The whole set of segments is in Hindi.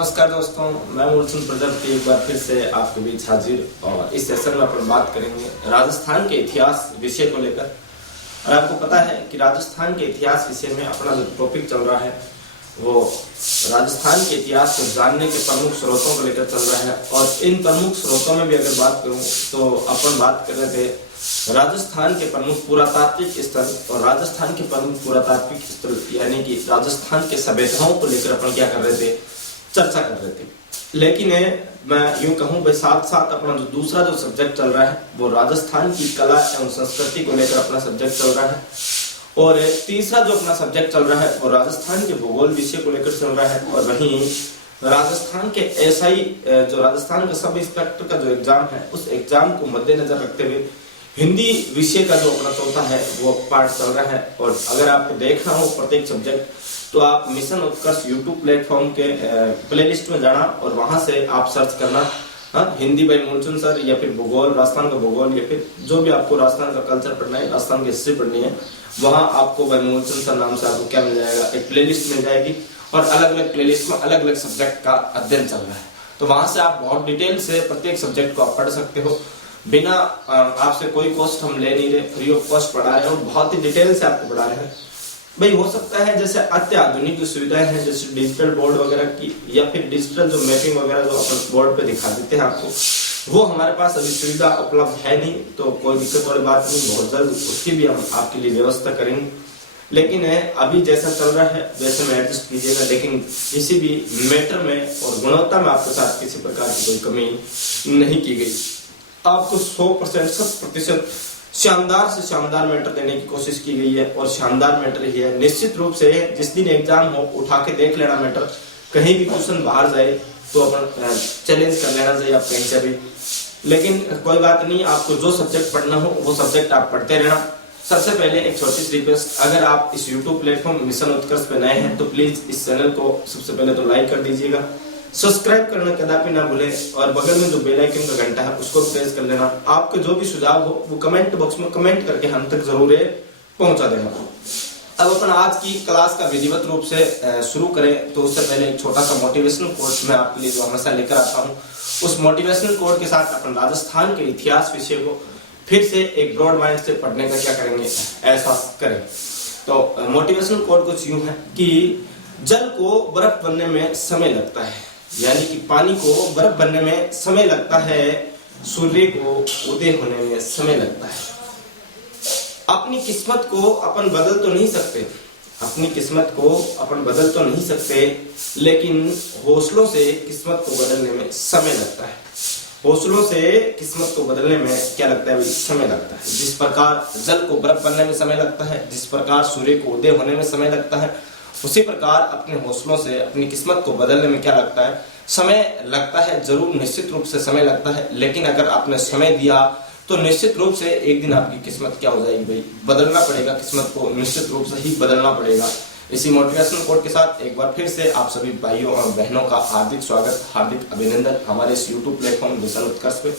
नमस्कार दोस्तों, मैं मूलचंद प्रजापति एक बार फिर से आपके बीच हाजिर। और इस सेशन में अपन बात करेंगे राजस्थान के इतिहास विषय को लेकर। और आपको पता है कि राजस्थान के इतिहास विषय में अपना जो टॉपिक चल रहा है वो राजस्थान के इतिहास को जानने के प्रमुख स्रोतों को लेकर चल रहा है। और इन प्रमुख स्रोतों में भी अगर बात करूं तो अपन बात कर रहे थे राजस्थान के प्रमुख पुरातात्विक स्थल और राजस्थान के प्रमुख पुरातात्विक स्थल यानी कि राजस्थान के सभ्यताओं को लेकर अपन क्या कर रहे थे, चर्चा कर रहे थे। लेकिन मैं यूं कहूं भाई साथ साथ अपना जो दूसरा जो सब्जेक्ट चल रहा है वो राजस्थान की कला एवं संस्कृति को लेकर अपना सब्जेक्ट चल रहा है। और तीसरा जो अपना सब्जेक्ट चल रहा है वो राजस्थान के भूगोल विषय को लेकर चल रहा है। और वहीं राजस्थान के एसआई जो राजस्थान का सब इंस्पेक्टर का जो एग्जाम है उस एग्जाम को मद्देनजर रखते हुए हिंदी विषय का जो अपना चौथा है वो पार्ट चल रहा है। और अगर आपको देखना हो प्रत्येक सब्जेक्ट तो आप मिशन उत्कर्ष यूट्यूब प्लेटफॉर्म के प्लेलिस्ट में जाना और वहां से आप सर्च करना हिंदी बाय मूलचंद सर या फिर भूगोल, राजस्थान का भूगोल या फिर जो भी आपको राजस्थान का कल्चर पढ़ना है, राजस्थान की हिस्ट्री पढ़नी है, वहां आपको बाय मूलचंद सर नाम से आपको क्या मिल जाएगा, एक प्लेलिस्ट मिल जाएगी। और अलग अलग प्लेलिस्ट में अलग अलग सब्जेक्ट का अध्ययन चल रहा है। तो वहां से आप बहुत डिटेल से प्रत्येक सब्जेक्ट को आप पढ़ सकते हो। बिना आपसे कोई कॉस्ट हम ले नहीं रहे, फ्री ऑफ कॉस्ट पढ़ा रहे हैं और बहुत ही डिटेल से आपको पढ़ा रहे हैं। भाई हो सकता है जैसे अत्याधुनिक जो सुविधाएं हैं जैसे डिजिटल बोर्ड वगैरह की या फिर डिजिटल जो मैपिंग वगैरह जो अपन बोर्ड पे दिखा देते हैं आपको, वो हमारे पास अभी सुविधा उपलब्ध है नहीं। तो कोई दिक्कत वाली बात नहीं, बहुत जल्द उसकी भी हम आपके लिए व्यवस्था करेंगे। लेकिन अभी जैसा चल रहा है वैसे में एडजस्ट कीजिएगा। लेकिन किसी भी मैटर में और गुणवत्ता में आपके साथ किसी प्रकार की कोई कमी नहीं की गई। आपको 100% 100% शानदार से शानदार मैटर देने की कोशिश की गई है। और शानदार मैटर ही है। निश्चित रूप से जिस दिन एग्जाम हो उठा के देख लेना मैटर, कहीं भी क्वेश्चन बाहर जाए तो अपन चैलेंज कर लेना चाहिए आप कहीं से भी। लेकिन कोई बात नहीं, आपको जो सब्जेक्ट पढ़ना हो वो सब्जेक्ट आप पढ़ते रहना। सबसे पहले एक छोटी सी रिक्वेस्ट, अगर आप इस यूट्यूब प्लेटफॉर्म मिशन उत्कर्ष पे नए हैं तो प्लीज इस चैनल को सबसे पहले तो लाइक कर दीजिएगा, सब्सक्राइब करना कदापि ना भूलें और बगल में जो बेल आइकन का घंटा है उसको प्रेस कर लेना। आपके जो भी सुझाव हो वो कमेंट बॉक्स में कमेंट करके हम तक जरूर पहुंचा देना। अब अपन आज की क्लास का विधिवत रूप से शुरू करें तो उससे पहले एक छोटा सा मोटिवेशनल कोट मैं आपके लिए जो हमेशा लेकर आता हूँ, उस मोटिवेशनल कोट के साथ अपन राजस्थान के इतिहास विषय को फिर से एक ब्रॉड माइंड से पढ़ने का क्या करेंगे, एहसास करें। तो मोटिवेशनल कोट कुछ यूं है कि जल को बर्फ बनने में समय लगता है, यानी कि पानी को बर्फ बनने में समय लगता है, सूर्य को उदय होने में समय लगता है। अपनी किस्मत को अपन बदल तो नहीं सकते, अपनी किस्मत को अपन बदल तो नहीं सकते, लेकिन हौसलों से किस्मत को बदलने में समय लगता है। हौसलों से किस्मत को बदलने में क्या लगता है, समय लगता है। जिस प्रकार जल को बर्फ बनने में समय लगता है, जिस प्रकार सूर्य को उदय होने में समय लगता है, उसी प्रकार अपने हौसलों से अपनी किस्मत को बदलने में क्या लगता है, समय लगता है। जरूर निश्चित रूप से समय लगता है, लेकिन अगर आपने समय दिया तो निश्चित रूप से एक दिन आपकी किस्मत क्या हो जाएगी भाई, बदलना पड़ेगा। किस्मत को निश्चित रूप से ही बदलना पड़ेगा। इसी मोटिवेशनल कोट के साथ एक बार फिर से आप सभी भाइयों और बहनों का हार्दिक स्वागत, हार्दिक अभिनंदन हमारे इस यूट्यूब प्लेटफॉर्म मिशन उत्कर्ष पे।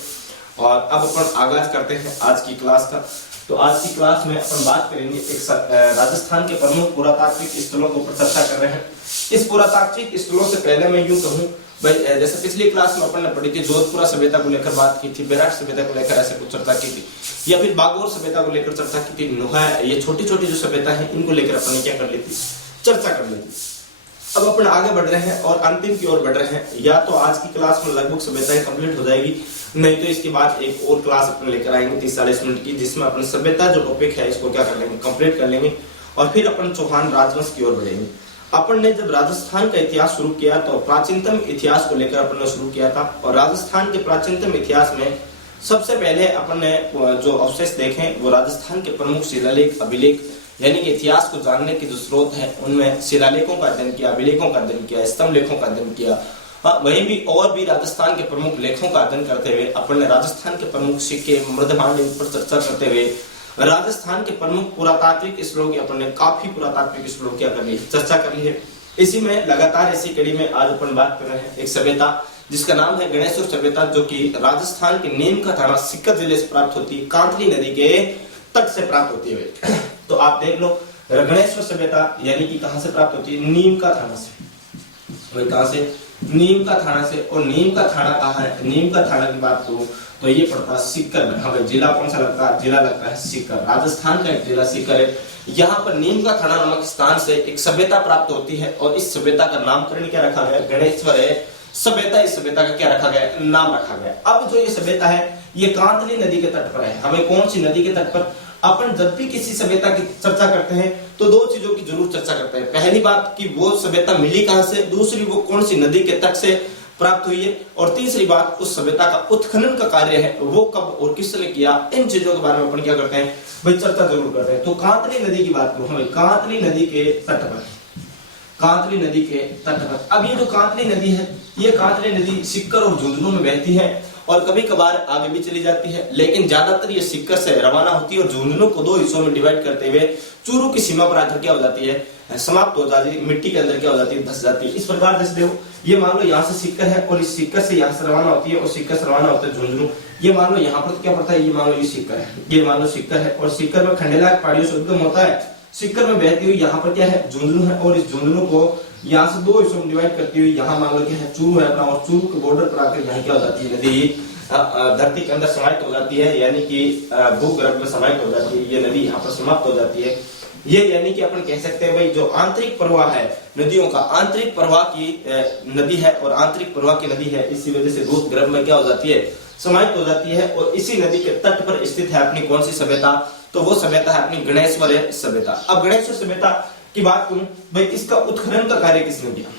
और अब अपन आगाज करते हैं आज की क्लास का। तो आज की क्लास में अपन बात करेंगे एक राजस्थान के प्रमुख पुरातात्विक स्थलों के ऊपर चर्चा कर रहे हैं। इस पुरातात्विक स्थलों से पहले मैं यूं कहूं भाई, जैसे पिछली क्लास में अपन ने पढ़ी थी जोधपुरा सभ्यता को लेकर बात की थी, बैराट सभ्यता को लेकर ऐसे कुछ चर्चा की थी, या फिर बागोर सभ्यता को लेकर चर्चा की थी, नुहा, ये छोटी छोटी जो सभ्यता है इनको लेकर अपन ने क्या कर ली थी, चर्चा कर ली थी। अब अपन आगे बढ़ रहे हैं और अंतिम की ओर बढ़ रहे हैं। या तो आज की क्लास में लगभग सभ्यताएं कंप्लीट हो जाएगी, नहीं तो इसके बाद एक और क्लास अपन लेकर आएंगे 30-40 मिनट की, जिसमें अपन सभ्यता जो टॉपिक है इसको क्या कर लेंगे, कंप्लीट कर लेंगे। और फिर अपन चौहान राजवंश की ओर बढ़ेंगे। अपन ने जब राजस्थान का इतिहास शुरू किया तो प्राचीनतम इतिहास को लेकर अपन ने शुरू किया था। और राजस्थान के प्राचीनतम इतिहास में सबसे पहले अपन ने जो अवशेष देखे वो राजस्थान के प्रमुख शिलालेख, अभिलेख, यानी कि इतिहास को जानने के जो स्रोत है उनमें शिलालेखों का अध्ययन किया, अभिलेखों का अध्ययन किया, स्तंभ लेखों का अध्ययन किया। वहीं भी और भी राजस्थान के प्रमुख लेखों का अध्ययन करते हुए अपन ने राजस्थान के प्रमुख सिक्के, मृदभांड पर चर्चा करते हुए राजस्थान के प्रमुख पुरातात्विक स्थलों की अपन ने काफी पुरातात्विक स्थलों की चर्चा कर ली है। इसी में लगातार इसी कड़ी में आज अपन बात कर रहे हैं एक सभ्यता जिसका नाम है गणेश्वर सभ्यता, जो कि राजस्थान के नीम का थाना सीकर जिले से प्राप्त होती है, कांकरी नदी के तट से प्राप्त होती है। तो आप देख लो गणेश्वर सभ्यता यानी कि कहां से प्राप्त होती है, नीम का थाना से। कहां से, नीम का थाना से। और नीम का थाना कहाँ है? नीम का थाना की बात करूं तो ये पड़ता है सीकर में। हमें जिला कौन सा लगता है? जिला लगता है सीकर। राजस्थान का एक जिला सीकर है। यहाँ पर नीम का थाना नामक स्थान से एक सभ्यता प्राप्त होती है और इस सभ्यता का नामकरण क्या रखा गया? गणेश्वर है सभ्यता। इस सभ्यता का क्या रखा गया? नाम रखा गया। अब जो ये सभ्यता है ये कांतली नदी के तट पर है। हमें कौन सी नदी के तट पर? अपन जब भी किसी सभ्यता की चर्चा करते हैं तो दो चीजों की जरूर चर्चा करते हैं। पहली बात कि वो सभ्यता मिली कहां से, दूसरी वो कौन सी नदी के तट से प्राप्त हुई है, और तीसरी बात उस सभ्यता का उत्खनन का कार्य है वो कब और किसने किया। इन चीजों के बारे में अपन क्या करते हैं भाई? चर्चा जरूर करते हैं। तो कांतली नदी की बात करूं, हमें कांतली नदी के तट पर, कांतली नदी के तट पर। अब ये जो कांतली नदी है ये कांतली नदी सिक्कर और झुंझुनू में बहती है और कभी कभार आगे भी चली जाती है, लेकिन ज्यादातर ये सिक्कर से रवाना होती है और झुंझुनू को दो हिस्सों में डिवाइड करते हुए चूरू की सीमा पर आकर क्या हो जाती है? समाप्त हो जाती है, मिट्टी के अंदर क्या हो जाती है? धस जाती है। इस प्रकार जैसे देखो ये मान लो यहाँ से सिक्कर है और इस सिक्कर से यहाँ से रवाना होती है और सिक्कर से रवाना होता है झुंझुनू। ये मान लो यहाँ पर तो क्या पड़ता है? ये मान लो ये सिक्कर है, ये मान लो सिक्कर है और सिक्कर में खंडेला पहाड़ियों से उद्गम होता है। सिक्कर में बहती हुई यहाँ पर क्या है? झुंझुनू है और इस झुंझुनू को यहाँ से दो हिस्सों में डिवाइड करती हुई यहाँ मान लो क्या है? चूरू है अपना, और चूरू के बॉर्डर पर आकर यहाँ क्या हो जाती है? नदी धरती के अंदर समाहित हो जाती है, यानी कि भूगर्भ में समाहित हो जाती है। ये नदी यहाँ पर समाप्त हो जाती है। ये यानी कि अपन कह सकते हैं भाई जो आंतरिक प्रवाह है नदियों का, आंतरिक प्रवाह की नदी है और आंतरिक प्रवाह की नदी है, इसी वजह से भूगर्भ में क्या हो जाती है? समाहित हो जाती है। और इसी नदी के तट पर स्थित है अपनी कौन सी सभ्यता? तो वो सभ्यता है अपनी गणेश्वर सभ्यता। अब गणेश्वर सभ्यता की बात करूं भाई, इसका उत्खनन का कार्य किसने किया?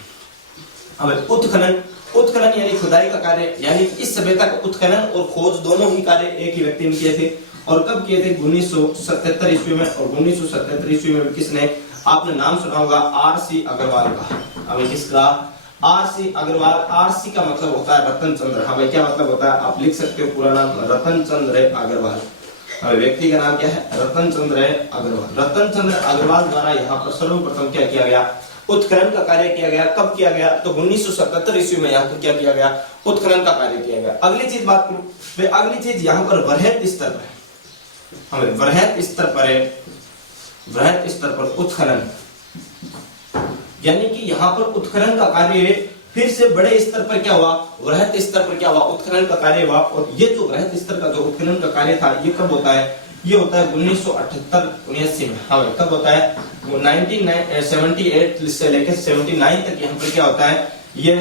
अब उत्खनन यानी खुदाई का कार्य, यानी इस सभ्यता का उत्खनन और खोज दोनों ही कार्य एक ही व्यक्ति ने किए थे। और कब किए थे? 1977 ईस्वी में। और 1977 ईस्वी में किसने? आपने नाम सुना होगा आर.सी. अग्रवाल का। अब किसका? आर.सी. अग्रवाल। आर.सी. का मतलब होता है रतन चंद्र। हाँ भाई क्या मतलब होता है? आप लिख सकते हो पूरा नाम, रतन चंद्र अग्रवाल। व्यक्ति का नाम क्या है? रतन चंद्र अग्रवाल। रतन चंद्र अग्रवाल द्वारा यहाँ पर सर्वप्रथम क्या किया गया? उत्खनन का कार्य किया गया। कब किया गया? तो 1977 ईस्वी में यहाँ पर क्या किया गया? उत्खनन का कार्य किया गया। अगली चीज बात करूं, अगली चीज यहाँ पर वृहत स्तर पर, हमें वृहत स्तर पर है, वृहत स्तर पर उत्खनन, यानी कि यहाँ पर उत्खनन का कार्य फिर से बड़े स्तर पर क्या हुआ? वृहत स्तर पर क्या हुआ? उत्खनन का कार्य हुआ। और ये जो वृहत स्तर का जो उत्खनन का कार्य था ये कब होता है? ये होता है 1978-79 में। हाँ कब होता है? 1978 से लेकर 79 तक यहाँ पर क्या होता है? ये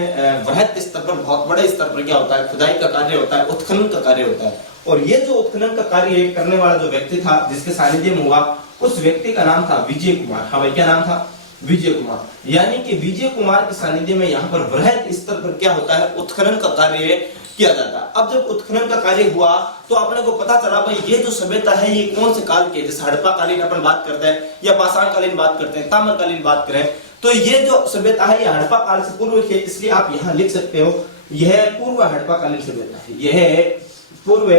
वृहत स्तर पर, बहुत बड़े स्तर पर क्या होता है? खुदाई का कार्य होता है, उत्खनन का कार्य होता है। और ये जो उत्खनन का कार्य करने वाला जो व्यक्ति था जिसके सानिध्य में हुआ, उस व्यक्ति का नाम था विजय कुमार। हाँ भाई क्या नाम था? विजय कुमार। यानी कि विजय कुमार के सानिध्य में यहाँ पर वृहत स्तर पर क्या होता है? उत्खनन का कार्य किया जाता है। अब जब उत्खनन का कार्य हुआ तो अपने को पता चला भाई ये जो सभ्यता है ये कौन से काल की है। जैसे हड़प्पा कालीन अपन बात करते हैं या पाषाण कालीन बात करते हैं, ताम्र कालीन बात करें, तो ये जो सभ्यता है ये हड़प्पा काल से पूर्व की है। इसलिए आप यहाँ लिख सकते हो यह पूर्व हड़प्पा कालीन सभ्यता है। यह पूर्व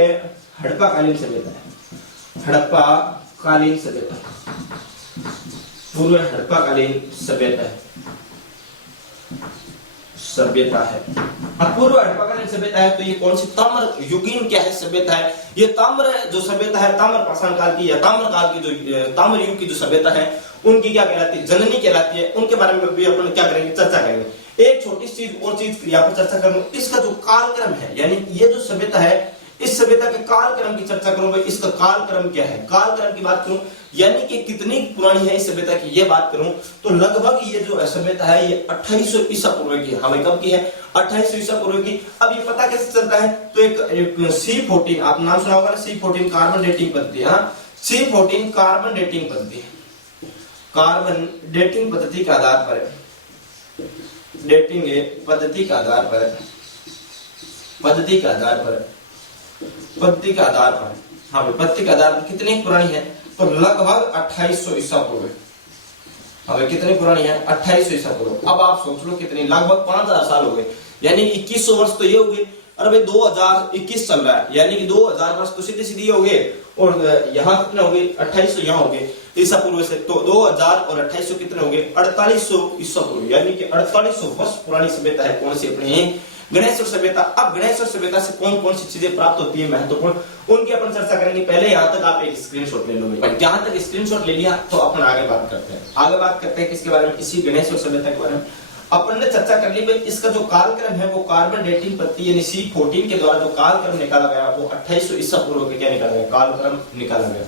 हड़प्पा कालीन सभ्यता है। हड़प्पा कालीन सभ्यता, पूर्व हड़प्पा कालीन सभ्यता है, सभ्यता है। अब पूर्व हड़प्पा कालीन सभ्यता है तो ये कौन सी? ताम्र युगीन क्या है? सभ्यता है। ये ताम्र जो सभ्यता है, ताम्र पाषाण काल की या ताम्र काल की जो ताम्र युग की जो सभ्यता है उनकी क्या कहलाती है? जननी कहलाती है। उनके बारे में भी अपन क्या करेंगे? चर्चा करेंगे। एक छोटी चीज और चीज यहाँ पर चर्चा करूँ, इसका जो कालक्रम है, यानी ये जो सभ्यता है इस सभ्यता के कालक्रम की चर्चा करूं। इसका कालक्रम क्या है? कालक्रम की बात करूं यानी कि कितनी पुरानी है इस सभ्यता की ये बात करूं तो लगभग ये जो सभ्यता है ये 2800 ईसा पूर्व की है। हमें कब की है? 2800 ईसा पूर्व की। अब ये पता कैसे चलता है? तो एक C14, आप नाम सुना होगा ना, C14 कार्बन डेटिंग पद्धति। हाँ C14 कार्बन डेटिंग पद्धति, कार्बन डेटिंग पद्धति के आधार पर, डेटिंग पद्धति के आधार पर, पद्धति के आधार पर, पद्धति के आधार पर, हाँ पद्धति के आधार पर कितनी पुरानी है? तो लगभग 2800 ईसा पूर्व। अब कितनी पुरानी है? 2800 ईसा पूर्व। अब आप सोच लो कितनी, लगभग 5000 साल हो गए, यानी 2100 वर्ष तो ये हो गए। अरे भाई 2021 चल रहा है, यानी कि 2000 वर्ष तो सीधे सीधे हो गए। और यहाँ कितने हो गए? 2800 यहाँ हो गए ईसा पूर्व से। तो 2000 और 2800 कितने हो गए? 4800 ईसा पूर्व, यानी कि 4800 वर्ष पुरानी सभ्यता है कौन सी? अपनी गणेश्वर सभ्यता। अब गणेश्वर सभ्यता से कौन कौन सी चीजें प्राप्त होती है महत्वपूर्ण, उनकी अपन चर्चा करेंगे। पहले यहाँ तक आप एक स्क्रीनशॉट ले लो। यहाँ तक स्क्रीनशॉट ले लिया तो अपन आगे बात करते हैं। आगे बात करते हैं किसके बारे में? इसी गणेश्वर सभ्यता के बारे में। अपन ने चर्चा कर ली भाई इसका जो कालक्रम है वो कार्बन डेटिंग पद्धति यानी C14 के द्वारा जो कालक्रम निकाला गया वो 2800 ईसा पूर्व के क्या निकाला गया, कालक्रम निकाला गया।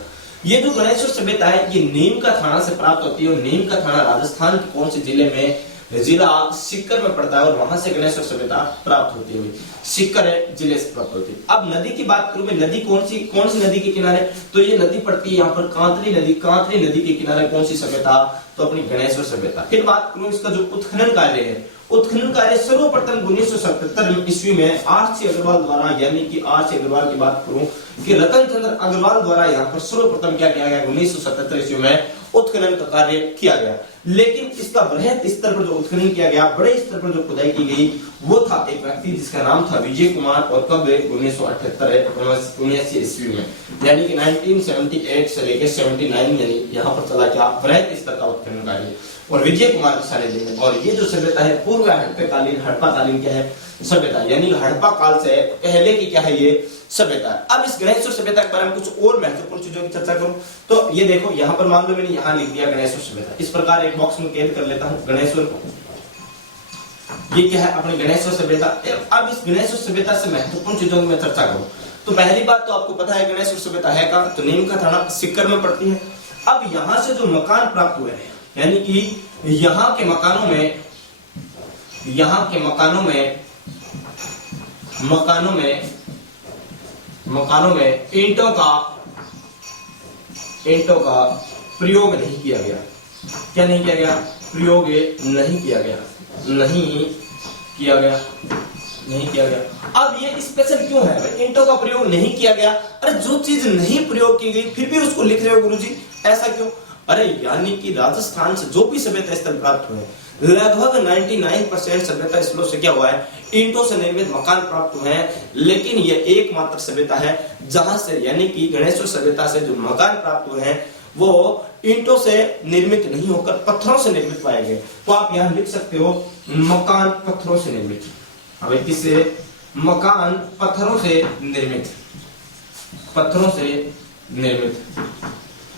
ये जो गणेश्वर सभ्यता है ये नीम का थाना से प्राप्त होती है और नीम का थाना राजस्थान के कौन से जिले में, जिला सीकर में पड़ता है और वहां से गणेश्वर सभ्यता प्राप्त होती है, सीकर जिले से प्राप्त होती है। अब नदी की बात करूं मैं, नदी कौन सी नदी के किनारे, तो ये नदी पड़ती है यहाँ पर कांतरी नदी, कांतरी नदी के किनारे कौन सी सभ्यता, तो अपनी गणेश्वर सभ्यता। फिर बात करूं इसका जो उत्खनन कार्य है, उत्खनन कार्य सर्वप्रथम 1977 ईस्वी में R.C. अग्रवाल द्वारा, यानी कि R.C. अग्रवाल की बात करूं कि रतन चंद्र अग्रवाल द्वारा यहाँ पर सर्वप्रथम क्या किया गया, 1977 ईस्वी में उत्खनन का कार्य किया गया। लेकिन इसका बृहद स्तर पर जो उत्खनन किया गया, बड़े स्तर पर जो खुदाई की गई, वो था एक व्यक्ति जिसका नाम था विजय कुमार, और कब 1978 ईस्वी में, यानी कि 1978 से लेकर 79 यानी यहाँ पर चला क्या, बृहद स्तर का उत्खनन कार्य और विजय कुमार के सानिध्य में। और ये जो सभ्यता है पूर्व हड़प्पा कालीन क्या है, सभ्यता, यानी हड़प्पा काल से पहले की क्या है, ये सभ्यता है। अब इस गणेश्वर सभ्यता के बारे में कुछ और महत्वपूर्ण चीजों की चर्चा करूं तो ये देखो यहाँ पर मान लो मैंने यहाँ लिख दिया गणेश्वर सभ्यता, इस प्रकार एक बॉक्स में कैद कर लेता हूँ गणेश्वर को, ये क्या है अपनी गणेश्वर सभ्यता। अब इस गणेश्वर सभ्यता से महत्वपूर्ण चीजों की मैं चर्चा करूं तो पहली बात तो आपको पता है गणेश्वर सभ्यता है कहां, तो नीम का थाना सीकर में पड़ती है। अब यहाँ से जो मकान प्राप्त हुए हैं, यानी कि यहाँ के मकानों में ईंटों का प्रयोग नहीं किया गया। क्या नहीं किया गया, प्रयोग नहीं किया गया। अब ये स्पेशल क्यों है, ईंटों का प्रयोग नहीं किया गया, अरे जो चीज नहीं प्रयोग की गई फिर भी उसको लिख रहे हो गुरुजी, ऐसा क्यों? अरे यानी कि राजस्थान से जो भी सभ्यता स्थल प्राप्त हुए लगभग 99% सभ्यता स्थलों से क्या हुआ है, ईंटों से निर्मित मकान प्राप्त हुए हैं। लेकिन ये एकमात्र सभ्यता है जहां से, यानी कि गणेश्वर सभ्यता से जो मकान प्राप्त हुए हैं वो ईंटों से निर्मित नहीं होकर पत्थरों से निर्मित पाए गए। तो आप यहाँ लिख सकते हो मकान पत्थरों से निर्मित। अब किससे, मकान पत्थरों से निर्मित,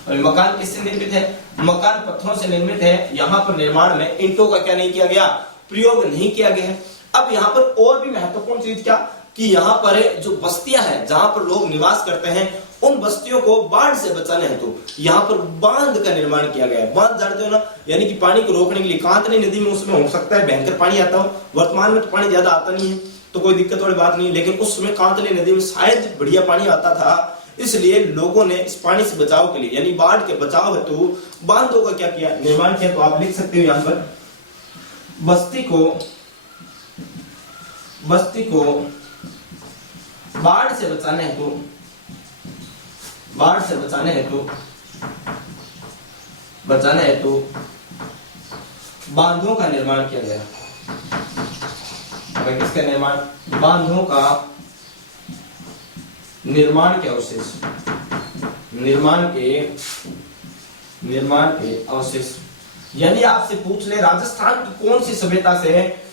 और मकान किससे निर्मित है, मकान पत्थरों से निर्मित है। यहाँ पर निर्माण में ईंटों का क्या नहीं किया गया, प्रयोग नहीं किया गया है। अब यहाँ पर और भी महत्वपूर्ण चीज क्या, कि यहाँ पर जो बस्तियां हैं जहां पर लोग निवास करते हैं, उन बस्तियों को बाढ़ से बचाने हेतु यहाँ पर बांध का निर्माण किया गया है। बांध जानते हो ना, यानी कि पानी को रोकने के लिए। कांतरी नदी में उसमें हो सकता है भयंकर पानी आता हो, वर्तमान में तो पानी ज्यादा आता नहीं है तो कोई दिक्कत वाली बात नहीं, लेकिन उस समय कांतरी नदी में शायद बढ़िया पानी आता था, इसलिए लोगों ने इस पानी से बचाव के लिए, यानी बाढ़ के बचाव हेतु बांधों का क्या किया, निर्माण किया। तो आप लिख सकते हो यहाँ पर बस्ती को बाढ़ से बचाने हेतु बांधों का निर्माण किया गया। किसका निर्माण, बांधों का निर्माण के अवशेष, निर्माण के अवशेष। यानी आपसे पूछ ले राजस्थान की कौन सी सभ्यता से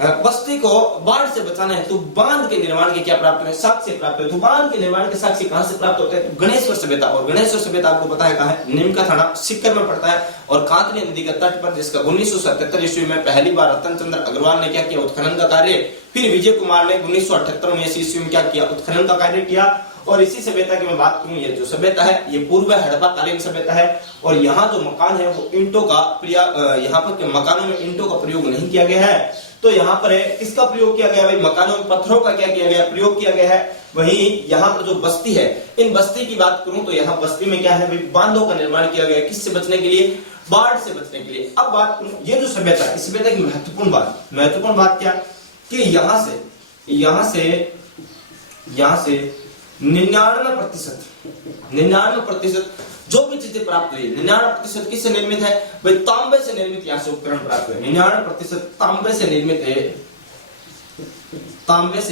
बस्ती को बाढ़ से बचाना है तो बांध के निर्माण के क्या प्राप्त है, साक्ष्य प्राप्त है। तो बांध के निर्माण के साक्ष्य कहां से प्राप्त होते हैं, तो गणेश्वर सभ्यता। और गणेश्वर सभ्यता आपको पता है कहां है, नीम का थाना सीकर में पड़ता है और कांतरी नदी के तट पर, जिसका 1977 ईस्वी में पहली बार रतन चंद्र अग्रवाल ने क्या किया, उत्खनन का कार्य। फिर विजय कुमार ने 1978 ईस्वी में क्या किया, उत्खनन का कार्य किया। और इसी सभ्यता की मैं बात करूं, ये जो सभ्यता है ये पूर्व हड़प्पा कालीन सभ्यता है। और यहाँ जो मकान है वो ईंटों का यहाँ पर के मकानों में ईंटों का प्रयोग नहीं किया गया है। तो यहाँ पर है किसका प्रयोग किया गया, भाई मकानों में पत्थरों का क्या किया गया, प्रयोग किया गया है। वहीं यहाँ पर जो बस्ती है, इन बस्ती की बात करूं तो यहाँ बस्ती में क्या है, भाई बांधों का निर्माण किया गया। किससे बचने के लिए, बाढ़ से बचने के लिए। अब बात करूं ये जो सभ्यता है, इस सभ्यता की महत्वपूर्ण बात क्या, कि यहाँ से 99% जो भी चीजें प्राप्त हुई, 99% किससे निर्मित है, भाई तांबे से निर्मित यहाँ से उपकरण प्राप्त हुए। 99% तांबे से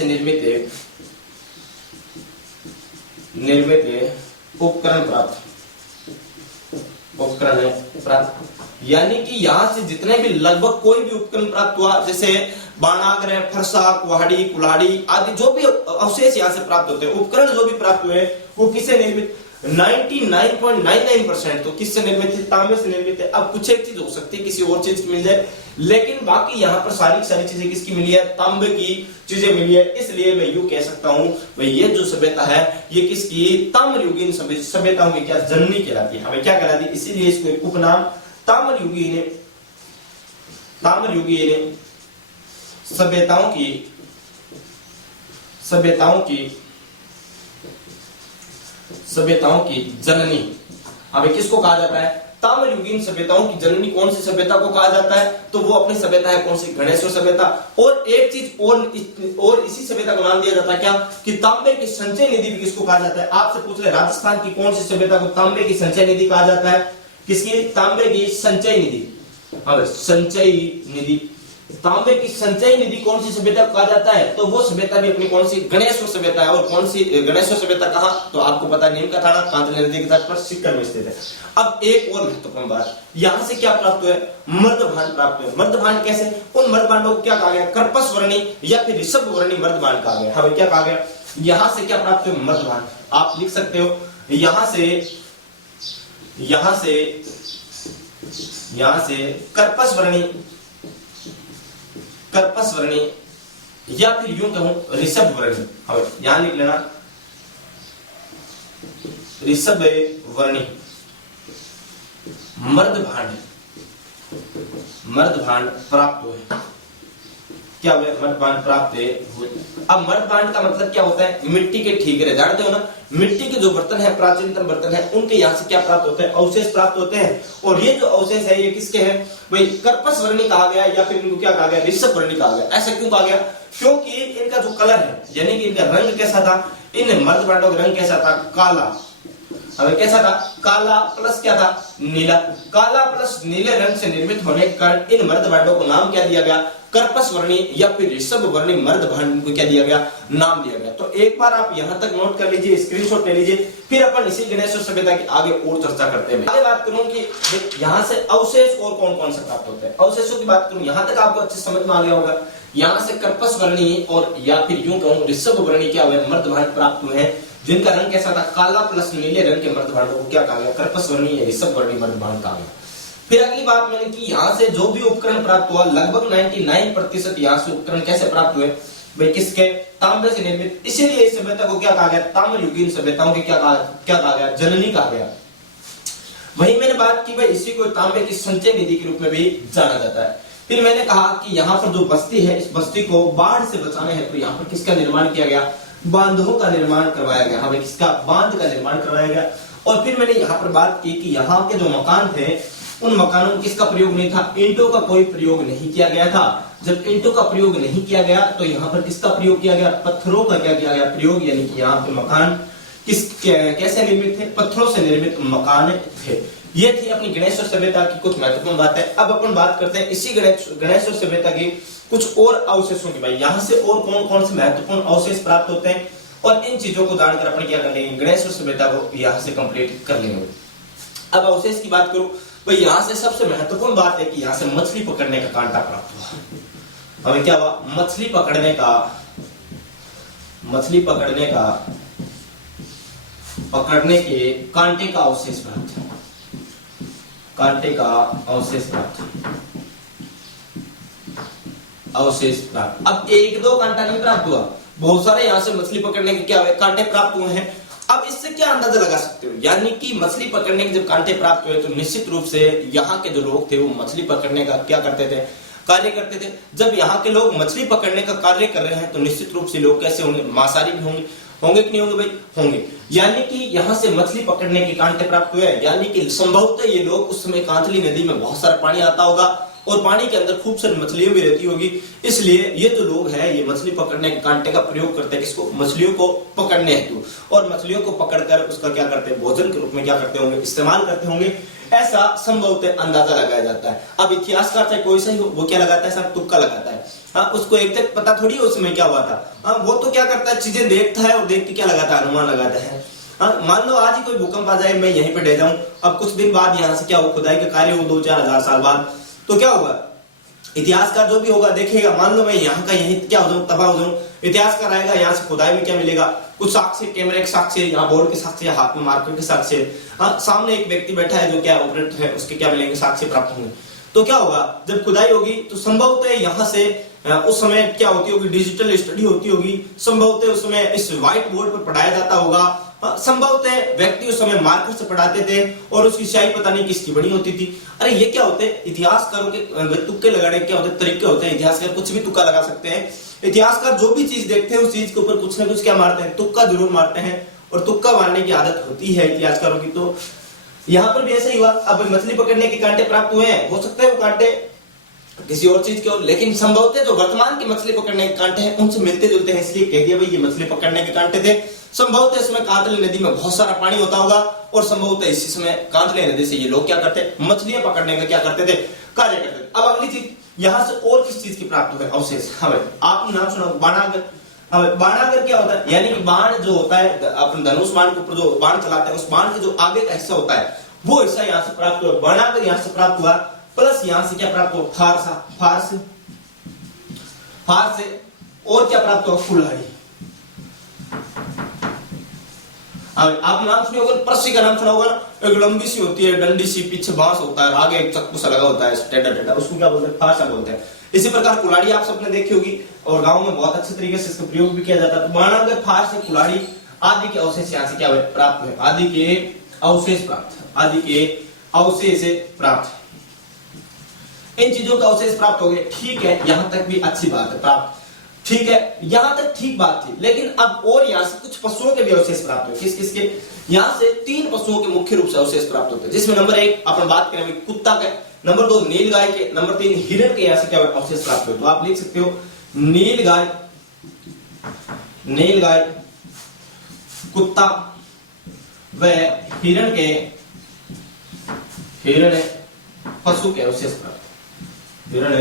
निर्मित है उपकरण प्राप्त। यानी कि यहाँ से जितने भी लगभग कोई भी उपकरण प्राप्त हुआ, जैसे बाणाग्र, फरसा, कुहाड़ी, कुल्हाड़ी आदि जो भी अवशेष यहाँ से प्राप्त होते हैं, उपकरण जो भी प्राप्त हुए वो किससे निर्मित, 99.99% तो किससे निर्मित है, तांबे से निर्मित है। अब कुछ एक चीज हो सकती है किसी और चीज मिल जाए, लेकिन बाकी यहाँ पर सारी सारी चीजें किसकी मिली है, तांबे की चीजें मिली है। इसलिए मैं यूं कह सकता हूं भाई ये जो सभ्यता है ये किसकी, ताम्रयुगीन सभ्यताओं की क्या जननी कहलाती है, हमें क्या कहलाती है, इसीलिए इसको एक उपनाम ताम्रयुगीन सभ्यताओं की जननी। अब किसको कहा जाता है, ताम्रयुगीन सभ्यताओं की जननी कौन सी सभ्यता को कहा जाता है, तो वो अपनी सभ्यता है कौन सी, गणेश्वर सभ्यता। और एक चीज और इसी सभ्यता को नाम दिया जाता है क्या, कि तांबे की संचय निधि भी किसको कहा जाता है। आपसे पूछ रहे राजस्थान की कौन सी सभ्यता को तांबे की संचय निधि कहा जाता है, किसकी, तांबे की संचय निधि। अब संचय निधि, तांबे की संचय निधि कौन सी सभ्यता कहा जाता है, तो वो सभ्यता भी अपनी कौन सी, गणेश्वर सभ्यता है। और कौन सी गणेश्वर सभ्यता कहां, तो आपको पता है नीम का थाना कांतले नदी के तट पर सिक्कर में स्थित है। अब एक और महत्वपूर्ण बात, यहां से क्या प्राप्त हुआ है, मर्दभांड प्राप्त हुआ। मर्दभांड कैसे, उन मर्दभांडों को क्या कहा गया, कर्पस वर्णी या फिर ऋषभ वर्णी मर्दभांड कहा गया। हमें क्या कहा गया, यहां से क्या प्राप्त हुआ, मर्दभांड। आप लिख सकते हो यहां से कर्पस वर्णी या फिर यूं कहूं ऋषभ वर्णी। अब यहां लिख लेना ऋषभ वर्णी मर्दभांड प्राप्त हुए। क्या हुए, मर्दभांड प्राप्त हुए। अब मर्दभांड का मतलब क्या होता है, मिट्टी के ठीकरे, जानते हो ना, मिट्टी के जो बर्तन है, प्राचीनतम बर्तन है, उनके यहाँ से क्या प्राप्त होते हैं, अवशेष प्राप्त होते हैं। और ये जो अवशेष है ये किसके हैं, भाई कर्पस वर्णी कहा गया या फिर इनको क्या कहा गया, ऋषभ वर्णी कहा गया। ऐसा क्यों कहा गया, क्योंकि इनका जो कलर है यानी कि इनका रंग कैसा था, इन मर्दभांडों का रंग कैसा था, काला। अब कैसा था, काला प्लस क्या था, नीला। काला प्लस नीले रंग से निर्मित होने के कारण इन मर्दभांडों को नाम क्या दिया गया, कर्पस वर्णी या फिर ऋषभ वर्णी मर्दभांड को क्या दिया गया, नाम दिया गया। तो एक बार आप यहां तक नोट कर लीजिए, स्क्रीनशॉट ले लीजिए, फिर अपन इसी गणेश्वर सभ्यता की आगे और चर्चा करते हैं। आगे बात करूं कि यहां से अवशेष और कौन कौन से प्राप्त होते हैं। अवशेषों की बात करूं, यहां तक आपको अच्छे समझ में आ गया होगा। यहां से कर्पस वर्णी और या फिर यूं कहूं ऋषभ वर्णी क्या हुए, मर्दभांड प्राप्त हुए हैं, जिनका रंग कैसा था, काला प्लस नीले रंग के मर्दभांडों को क्या कहा गया, कर्पस वर्णी या ऋषभ वर्णी मर्दभांड कहा गया। फिर अगली बात मैंने की, यहाँ से जो भी उपकरण प्राप्त हुआ लगभग 99% यहाँ से उपकरण कैसे प्राप्त हुए, भाई किसके, तांबे से निर्मित। इसीलिए इस सभ्यता को क्या कहा गया, ताम्रयुगीन सभ्यताओं की क्या कहा गया, जननी कहा गया। वही मैंने बात की भाई इसी को तांबे की संचय निधि के रूप में भी जाना जाता है। फिर मैंने कहा कि यहाँ पर जो बस्ती है, इस बस्ती को बाढ़ से बचाने हेतु यहाँ पर किसका निर्माण किया गया, बांधों का निर्माण करवाया गया। हमें किसका, बांध का निर्माण करवाया गया। और फिर मैंने यहाँ पर बात की कि यहाँ के जो मकान थे, उन मकानों में किसका प्रयोग नहीं था, ईंटों का कोई प्रयोग नहीं किया गया था। जब ईंटों का प्रयोग नहीं किया गया तो यहाँ पर किसका प्रयोग किया गया, पत्थरों का क्या किया गया प्रयोग, यानी कि यहाँ पे मकान कैसे निर्मित थे, पत्थरों से निर्मित मकान थे। ये थी अपनी गणेश्वर सभ्यता की कुछ महत्वपूर्ण बातें। अब अपन बात करते हैं इसी गणेश्वर सभ्यता की कुछ और अवशेषों की। भाई यहाँ से और कौन कौन से महत्वपूर्ण अवशेष प्राप्त होते हैं, और इन चीजों को जानकर अपन क्या कर लेंगे, गणेश्वर सभ्यता को यहाँ से कंप्लीट कर लेंगे। अब अवशेष की बात करूं, भाई यहाँ से सबसे महत्वपूर्ण बात है कि यहाँ से मछली पकड़ने का कांटा प्राप्त हुआ। हमें क्या हुआ, मछली पकड़ने के कांटे का अवशेष प्राप्त है, अवशेष प्राप्त। अब एक दो कांटा नहीं प्राप्त हुआ, बहुत सारे यहाँ से मछली पकड़ने के क्या हुए, कांटे प्राप्त हुए हैं। अब इससे क्या अंदाजा लगा सकते हो, यानी कि मछली पकड़ने के जब कांटे प्राप्त हुए तो निश्चित रूप से यहाँ के जो लोग थे वो मछली पकड़ने का क्या करते थे, कार्य करते थे। जब यहाँ के लोग मछली पकड़ने का कार्य कर रहे हैं तो निश्चित रूप से लोग कैसे होंगे, मांसाहारी भी होंगे कि नहीं होंगे भाई, होंगे। यानी कि यहाँ से मछली पकड़ने के कांटे प्राप्त हुए, यानी कि संभवतः ये लोग उस समय कांतली नदी में बहुत सारा पानी आता होगा और पानी के अंदर खूब सारी मछलियां भी रहती होगी, इसलिए ये जो लोग हैं ये मछली पकड़ने के कांटे का प्रयोग करते हैं, किसको, मछलियों को पकड़ने हेतु। और मछलियों को पकड़कर उसका क्या करते हैं, भोजन के रूप में क्या करते होंगे, इस्तेमाल करते होंगे, ऐसा संभवतः अंदाजा लगाया जाता है। अब इतिहासकार चाहे कोई सा ही हो, वो क्या लगाता है, सब तुक्का लगाता है। हाँ, उसको एक तक पता थोड़ी है उसमें क्या हुआ था। हाँ, वो तो क्या करता है, चीजें देखता है और देख के क्या लगाता है, अनुमान लगाता है। हाँ, मान लो आज ही कोई भूकंप आ जाए, मैं यहीं पे ढह जाऊं, अब कुछ दिन बाद यहाँ से क्या हो, खुदाई का कार्य हो 2-4 हजार साल बाद, तो क्या होगा, इतिहासकार जो भी होगा देखेगा, मान लो मैं यहाँ का यहीं क्या हो जाऊं, तबाह हो जाऊं, इतिहासकार आएगा, यहाँ से खुदाई में क्या मिलेगा, कुछ साक्ष्य, कैमरे के साक्ष्य, यहाँ बोर्ड के साक्ष्य, हाथ में मार्कर के साक्ष्य। हाँ, सामने एक व्यक्ति बैठा है जो क्या ऑपरेटर है, उसके क्या मिलेंगे, साक्ष्य प्राप्त होंगे। तो क्या होगा, जब खुदाई होगी तो संभवतः यहाँ से उस समय क्या होती होगी, डिजिटल स्टडी होती होगी, संभवतः उस समय इस व्हाइट बोर्ड पर पढ़ाया जाता होगा, संभवतः व्यक्ति उस समय मार्कर से पढ़ाते थे और उसकी स्याही पता नहीं किसकी बड़ी होती थी। अरे ये क्या होते हैं, इतिहासकारों के तुक्के लगाने के क्या होते तरीके होते हैं। इतिहासकार कुछ भी तुक्का लगा सकते हैं। इतिहासकार जो भी चीज देखते हैं उस चीज के ऊपर कुछ ना कुछ क्या मारते हैं, तुक्का जरूर मारते हैं, और तुक्का मारने की आदत होती है इतिहासकारों की। तो यहाँ पर भी ऐसा ही हुआ। अब मछली पकड़ने के कांटे प्राप्त हुए हैं, हो सकता है वो कांटे किसी और चीज के हो, लेकिन संभवतः जो वर्तमान के मछली पकड़ने के कांटे हैं उनसे मिलते जुलते हैं, इसलिए कह दिया भाई ये मछली पकड़ने के कांटे थे। संभवतः इसमें कांतले नदी में बहुत सारा पानी होता होगा, और संभवतः इसी समय कांतले नदी से ये लोग क्या करते, मछलियां पकड़ने का क्या करते थे, कार्य करते थे। अब अगली चीज यहाँ से और किस चीज की प्राप्त हुआ, अवशेष। हाँ भाई, आपने नाम सुना बाणागर। बाणागर क्या होता है, यानी कि बाण जो होता है, अपन धनुष बाण के ऊपर जो बाण चलाते हैं उस बाण के जो आगे का हिस्सा होता है वो हिस्सा यहाँ से प्राप्त हुआ, बाणागर यहाँ से प्राप्त हुआ, प्लस यहां से क्या प्राप्त हुआ, फारसा, फार से और क्या प्राप्त हुआ, कुल्हाड़ी। आप नाम सुने होगा, परसी का नाम सुना होगा ना, एक लंबी सी होती है, डंडी सी, पीछे बांस होता है, आगे एक चक्कू सा लगा होता है, टेढ़ा टेढ़ा, उसको क्या बोलते हैं, फारसा बोलते हैं। इसी प्रकार कुल्हाड़ी आप सबने देखी होगी और गांव में बहुत अच्छे तरीके से इसका प्रयोग भी किया जाता है। तो बाणागर, फारस, कुल्हाड़ी आदि के अवशेष यहाँ से क्या प्राप्त हुए, आदि के अवशेष प्राप्त, आदि के अवशेष प्राप्त, इन चीजों का अवशेष प्राप्त हो गए। ठीक है, यहां तक भी अच्छी बात है, प्राप्त, ठीक है, यहां तक ठीक बात थी। लेकिन अब और यहां से कुछ पशुओं के भी अवशेष प्राप्त हुए। किस किस के, यहां से 3 पशुओं के मुख्य रूप से अवशेष प्राप्त होते हैं, जिसमें नंबर 1 अपन बात करें कुत्ता के, नंबर 2 नीलगाय के, नंबर 3 हिरण के। यहां से क्या अवशेष प्राप्त हुए, तो आप लिख सकते हो नीलगाय, कुत्ता व हिरण पशु के अवशेष प्राप्त, हिरण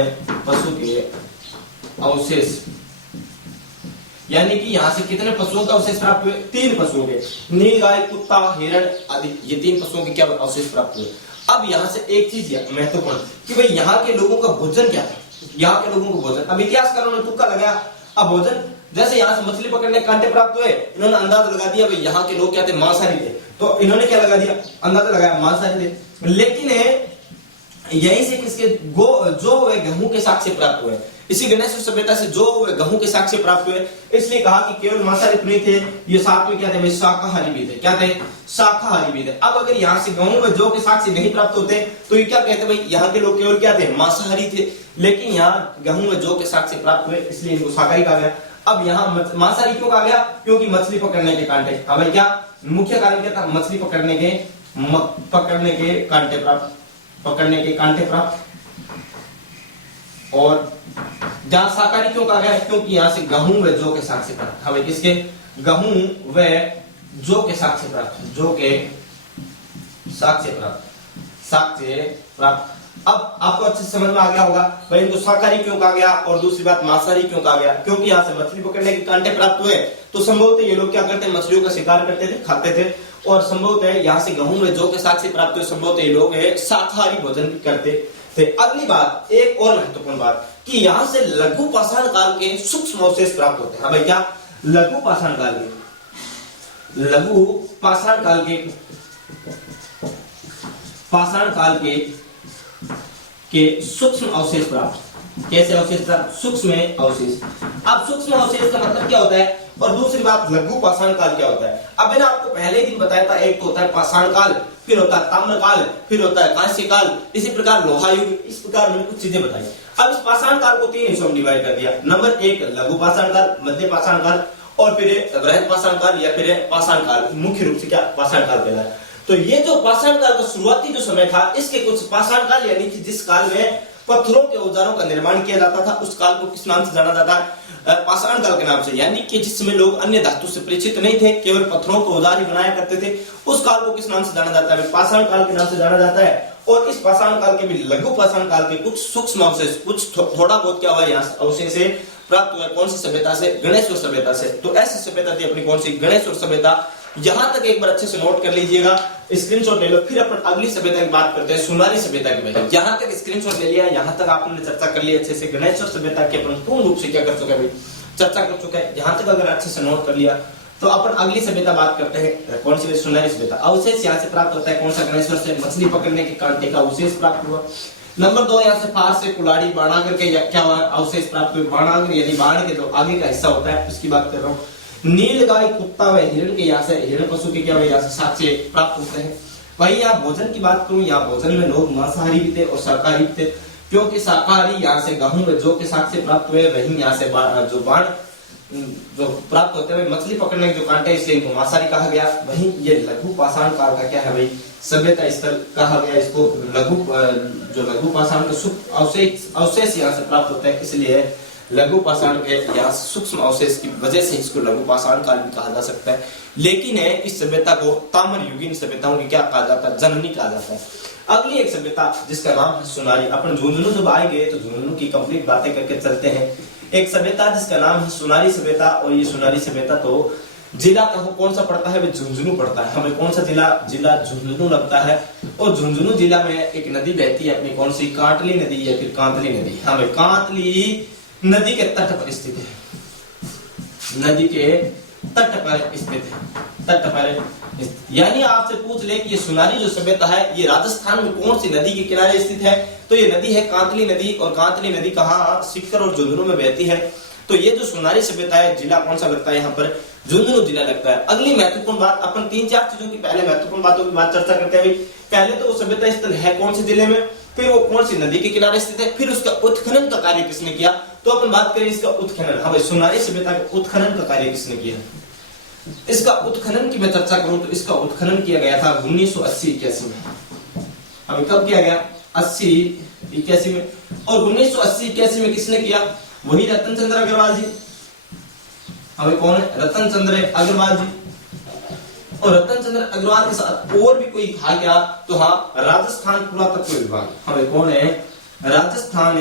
पशु के अवशेष, यानी कि यहां से कितने पशुओं का अवशेष प्राप्त हुए, 3 पशुओं के, नीलगाय, कुत्ता, हिरण आदि, ये 3 पशुओं के क्या अवशेष प्राप्त हुए। अब यहां से एक चीज महत्वपूर्ण कि भाई यहाँ के लोगों का भोजन क्या था, यहाँ के लोगों को भोजन, अब इतिहासकारों ने तुक्का लगाया। अब भोजन, जैसे यहाँ से मछली पकड़ने के कांटे प्राप्त हुए, इन्होंने अंदाजा लगा दिया भाई यहाँ के लोग क्या थे, मांसाहारी थे, तो इन्होंने क्या लगा दिया, अंदाजा लगाया मांसाहारी थे। लेकिन यहीं से किसके जो वे गेहूं के साक्ष्य प्राप्त हुए, इसी गणेश सभ्यता से जो वे गेहूं के साक्ष्य प्राप्त हुए, इसलिए कहा कि केवल मांसाहारी नहीं थे, ये साथ में क्या थे, शाकाहारी भी थे। क्या थे, शाकाहारी भी थे। अब अगर यहाँ से गेहूं में जौ के साक्ष्य नहीं प्राप्त होते तो ये क्या कहते, भाई यहाँ के लोग केवल क्या थे, मांसाहारी थे। लेकिन यहाँ गेहूं में जौ के साक्ष्य प्राप्त हुए, इसलिए इनको शाकाहारी कहा गया। अब यहाँ मांसाहारी क्यों कहा गया, क्योंकि मछली पकड़ने के कांटे। अब क्या मुख्य कारण क्या था, मछली पकड़ने के कांटे प्राप्त, पकड़ने के कांटे प्राप्त। और जहां शाकाहारी क्यों कहा गया, क्योंकि यहां से गेहूं व जौ के साक्ष्य प्राप्त। हमें किसके, गेहूं व जौ के साक्ष्य प्राप्त, जौ के साक्ष्य प्राप्त। अब आपको अच्छे से समझ में आ गया होगा भाई इनको शाकाहारी क्यों कहा गया, और दूसरी बात मांसाहारी क्यों कहा गया, क्योंकि यहाँ से मछली पकड़ने के कांटे प्राप्त हुए, तो संभवतः ये लोग क्या करते, मछलियों का शिकार करते थे, खाते थे, और संभवतः यहाँ से गेहूं में जौ के साक्ष्य प्राप्त हुए, संभवतः ये लोग शाकाहारी भोजन भी करते थे। अगली बात, एक और महत्वपूर्ण बात, कि यहाँ से लघु पाषाण काल के सूक्ष्म अवशेष प्राप्त होते हैं। हाँ भाई, क्या लघु पाषाण काल के सूक्ष्म अवशेष प्राप्त, कैसे अवशेष प्राप्त, सूक्ष्म अवशेष। अब सूक्ष्म अवशेष का मतलब क्या होता है, और दूसरी बात लघु पाषाण काल क्या होता है। अब मैंने आपको पहले दिन बताया था, एक तो होता है पाषाण काल, फिर होता है ताम्र काल, फिर होता है कांस्य काल, इसी प्रकार लोहा युग, इस प्रकार मैंने कुछ चीजें बताई। अब इस पाषाण काल को 3 हिस्सों में डिवाइड कर दिया। नंबर 1 लघु पाषाण काल, मध्य पाषाण काल, और फिर बृहद पाषाण काल या फिर पाषाण काल, मुख्य रूप से क्या पाषाण काल कहलाता है। तो ये जो पाषाण काल का शुरुआती जो समय था, इसके कुछ पाषाण काल यानी कि जिस काल में पत्थरों के औजारों का निर्माण किया जाता था, उस काल को किस नाम से जाना जाता है, पाषाण काल के नाम से। यानी कि जिसमें लोग अन्य धातु से परिचित नहीं थे, केवल पत्थरों के औजार ही बनाया करते थे, उस काल को किस नाम से जाना जाता है, पाषाण काल के नाम से जाना जाता है। और इस पाषाण काल के भी लघु पाषाण काल के कुछ सूक्ष्म अवशेष, कुछ थोड़ा बहुत क्या हुआ यहाँ अवशेष से प्राप्त हुआ। कौन सी सभ्यता से, गणेश्वर सभ्यता से। तो ऐसी सभ्यता थी अपनी, कौन सी, गणेश्वर सभ्यता। यहां तक एक बार अच्छे से नोट कर लीजिएगा, स्क्रीनशॉट ले लो। फिर अपन अगली सभ्यता की बात करते हैं, सुनारी सभ्यता की बात। यहां तक स्क्रीनशॉट ले लिया, यहां तक आपने चर्चा कर ली अच्छे से, गणेश्वर सभ्यता की अपन पूर्ण रूप से क्या कर चुके हैं, चर्चा कर चुके हैं। यहां तक अगर अच्छे से नोट कर लिया तो अपन अगली सभ्यता बात करते हैं, कौन सी, सुनारी सभ्यता। अवशेष यहां से प्राप्त होता है, कौन सा, गणेश्वर से। मछली पकड़ने के कांटे का अवशेष प्राप्त हुआ। नंबर 2 यहाँ से फार से कुलाड़ी बाणागर के क्या हुआ अवशेष प्राप्त हुए। बाणागर यानी बाण के जो आगे का हिस्सा होता है उसकी बात कर रहा हूँ। नीलगाय, कुत्ता व हिरण के यहाँ से, हिरण पशु के क्या हुए यहाँ से साक्ष्य प्राप्त होते हैं। वही यहाँ भोजन की बात करूं, यहाँ भोजन में लोग मांसाहारी भी थे और शाकाहारी भी थे, क्योंकि शाकाहारी यहाँ से गेहूं व जौ के साक्ष्य प्राप्त हुए। वही यहाँ से जो बाण जो प्राप्त होते हैं मछली पकड़ने के जो कांटे, इसलिए इनको मांसाहारी कहा गया। वहीं ये लघु पाषाण काल का क्या है भाई सभ्यता स्थल कहा गया इसको। लघु पाषाण के सूक्ष्म अवशेष यहाँ से प्राप्त होते हैं, इसलिए लघु पाषाण के यहाँ सूक्ष्म अवशेष की वजह से इसको लघु पाषाण काल भी कहा जा सकता है। लेकिन इस सभ्यता को ताम्र युगीन सभ्यताओं की क्या कहा जाता है, जननी कहा जाता है। अगली एक सभ्यता जिसका नाम है सुनारी। अपन झुंझुनू जब आएंगे तो झुंझुनू की कंप्लीट बातें करके चलते हैं। एक सभ्यता जिसका नाम है सुनारी सभ्यता, और ये सुनारी सभ्यता तो जिला कौन सा पड़ता है, झुंझुनू पड़ता है। हमें कौन सा जिला झुंझुनू लगता है। और झुंझुनू जिला में एक नदी बहती है अपनी, कौन सी, कांतली नदी या फिर कांतली नदी। हमें कांतली नदी के तट पर स्थित है, नदी के तट पर स्थित है, तट पर। यानी आपसे पूछ ले कि ये सुनारी जो सभ्यता है ये राजस्थान में कौन सी नदी के किनारे स्थित है, तो ये नदी है कांतली नदी। और कांतली नदी कहाँ, सिक्कर और झुंझुनू में बहती है। तो ये जो सुनारी सभ्यता है जिला कौन सा लगता है यहाँ पर, झुंझुनू जिला लगता है। अगली महत्वपूर्ण बात, अपन 3-4 चीजों की पहले महत्वपूर्ण बातों की बात चर्चा करते हैं। पहले तो वो सभ्यता स्थल है कौन से जिले में, फिर वो कौन सी नदी के किनारे स्थित है, फिर उसका उत्खनन का कार्य किसने किया। तो अपन बात करें इसका उत्खनन। हाँ भाई सुनारी सभ्यता का उत्खनन का कार्य किसने किया, इसका उत्खनन की मैं चर्चा करूं तो इसका उत्खनन किया गया था 1980-81 में। अभी कब किया गया, 80-81 में। और 1980-81 में किसने किया, वही रतन चंद्र अग्रवाल जी। हमें कौन है, रतन चंद्र अग्रवाल जी। और रतन चंद्र अग्रवाल के साथ और भी कोई कहा गया तो हाँ राजस्थान पुरातत्व विभाग। हमें कौन है, राजस्थान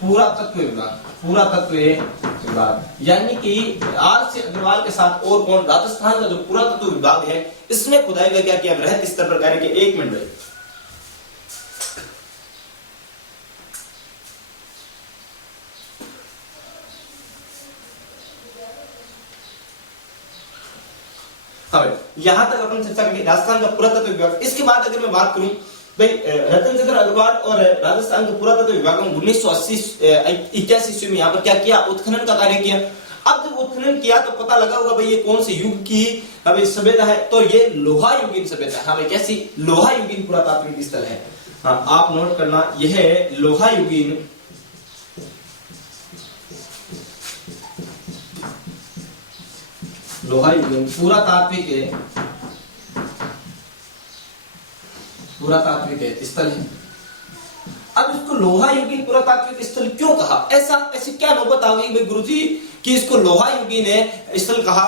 पुरातत्व विभाग, पुरातत्व विभाग। यानी कि आर से अग्रवाल के साथ और कौन, राजस्थान का जो पुरातत्व विभाग है इसने खुदाई का क्या किया, बृहत स्तर पर कार्य किया। 1 मिनट यहां तक अपन चर्चा करेंगे राजस्थान का पुरातत्व विभाग। इसके बाद अगर मैं बात करूं भाई रतन चंद्र अग्रवाल और राजस्थान के पुरातत्व विभाग ने 1980-81 में यहाँ पर क्या किया, उत्खनन का कार्य किया। अब जब उत्खनन किया तो पता लगा होगा भाई ये कौन से युग की अभी सभ्यता है, तो ये लोहा युगीन सभ्यता है। हाँ भाई कैसी, लोहा युगीन पुरातात्विक स्थल है। हाँ आप नोट करना, यह लोहा युगीन पुरातात्विक स्थल है। अब इसको लोहा युगीन पुरातात्विक स्थल क्यों कहा, ऐसी क्या नौबत आ गई भाई गुरुजी कि इसको लोहा युगीन स्थल कहा,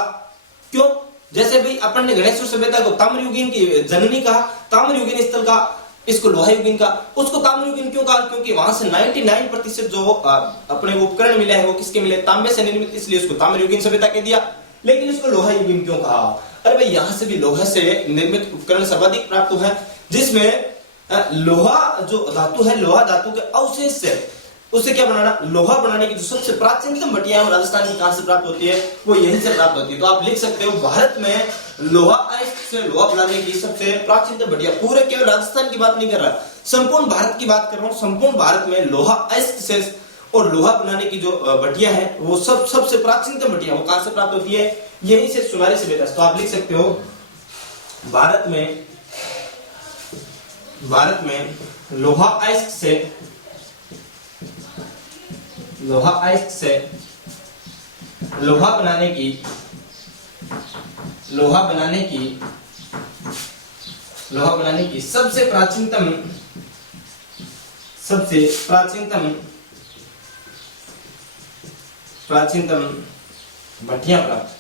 क्यों। जैसे भाई अपन ने गणेश सभ्यता को ताम्र युगीन की जननी कहा, ताम्र युगीन स्थल का, इसको लोहा युगीन का, उसको ताम्र युगीन क्यों कहा, क्योंकि वहां से 99% जो अपने उपकरण मिले हैं वो किसके मिले, तांबे से निर्मित, इसलिए उसको ताम्र युगीन सभ्यता कह दिया। लेकिन इसको लोहा युगीन क्यों कहा, अरे भाई यहां से भी लोहा से निर्मित उपकरण सर्वाधिक प्राप्त हुआ है, जिसमें लोहा जो धातु है, लोहा धातु के अवशेष से उससे क्या बनाना, लोहा बनाने की जो सबसे प्राचीनतम भट्टियां है राजस्थान की कहां से प्राप्त होती है, वो यहीं से प्राप्त होती है। तो आप लिख सकते हो भारत में लोहा अयस्क से लोहा बनाने की सबसे प्राचीनतम भट्टियां, पूरे केवल राजस्थान की बात नहीं कर रहा, संपूर्ण भारत की बात कर रहा हूं। संपूर्ण भारत में लोहा अयस्क से और लोहा बनाने की जो भट्टियां है वो सबसे प्राचीनतम भट्टियां वो कहां से प्राप्त होती है, यहीं से सुनारी सभ्यता। तो आप लिख सकते हो भारत में लोहा अयस्क से लोहा बनाने की सबसे प्राचीनतम भट्टियां प्राप्त,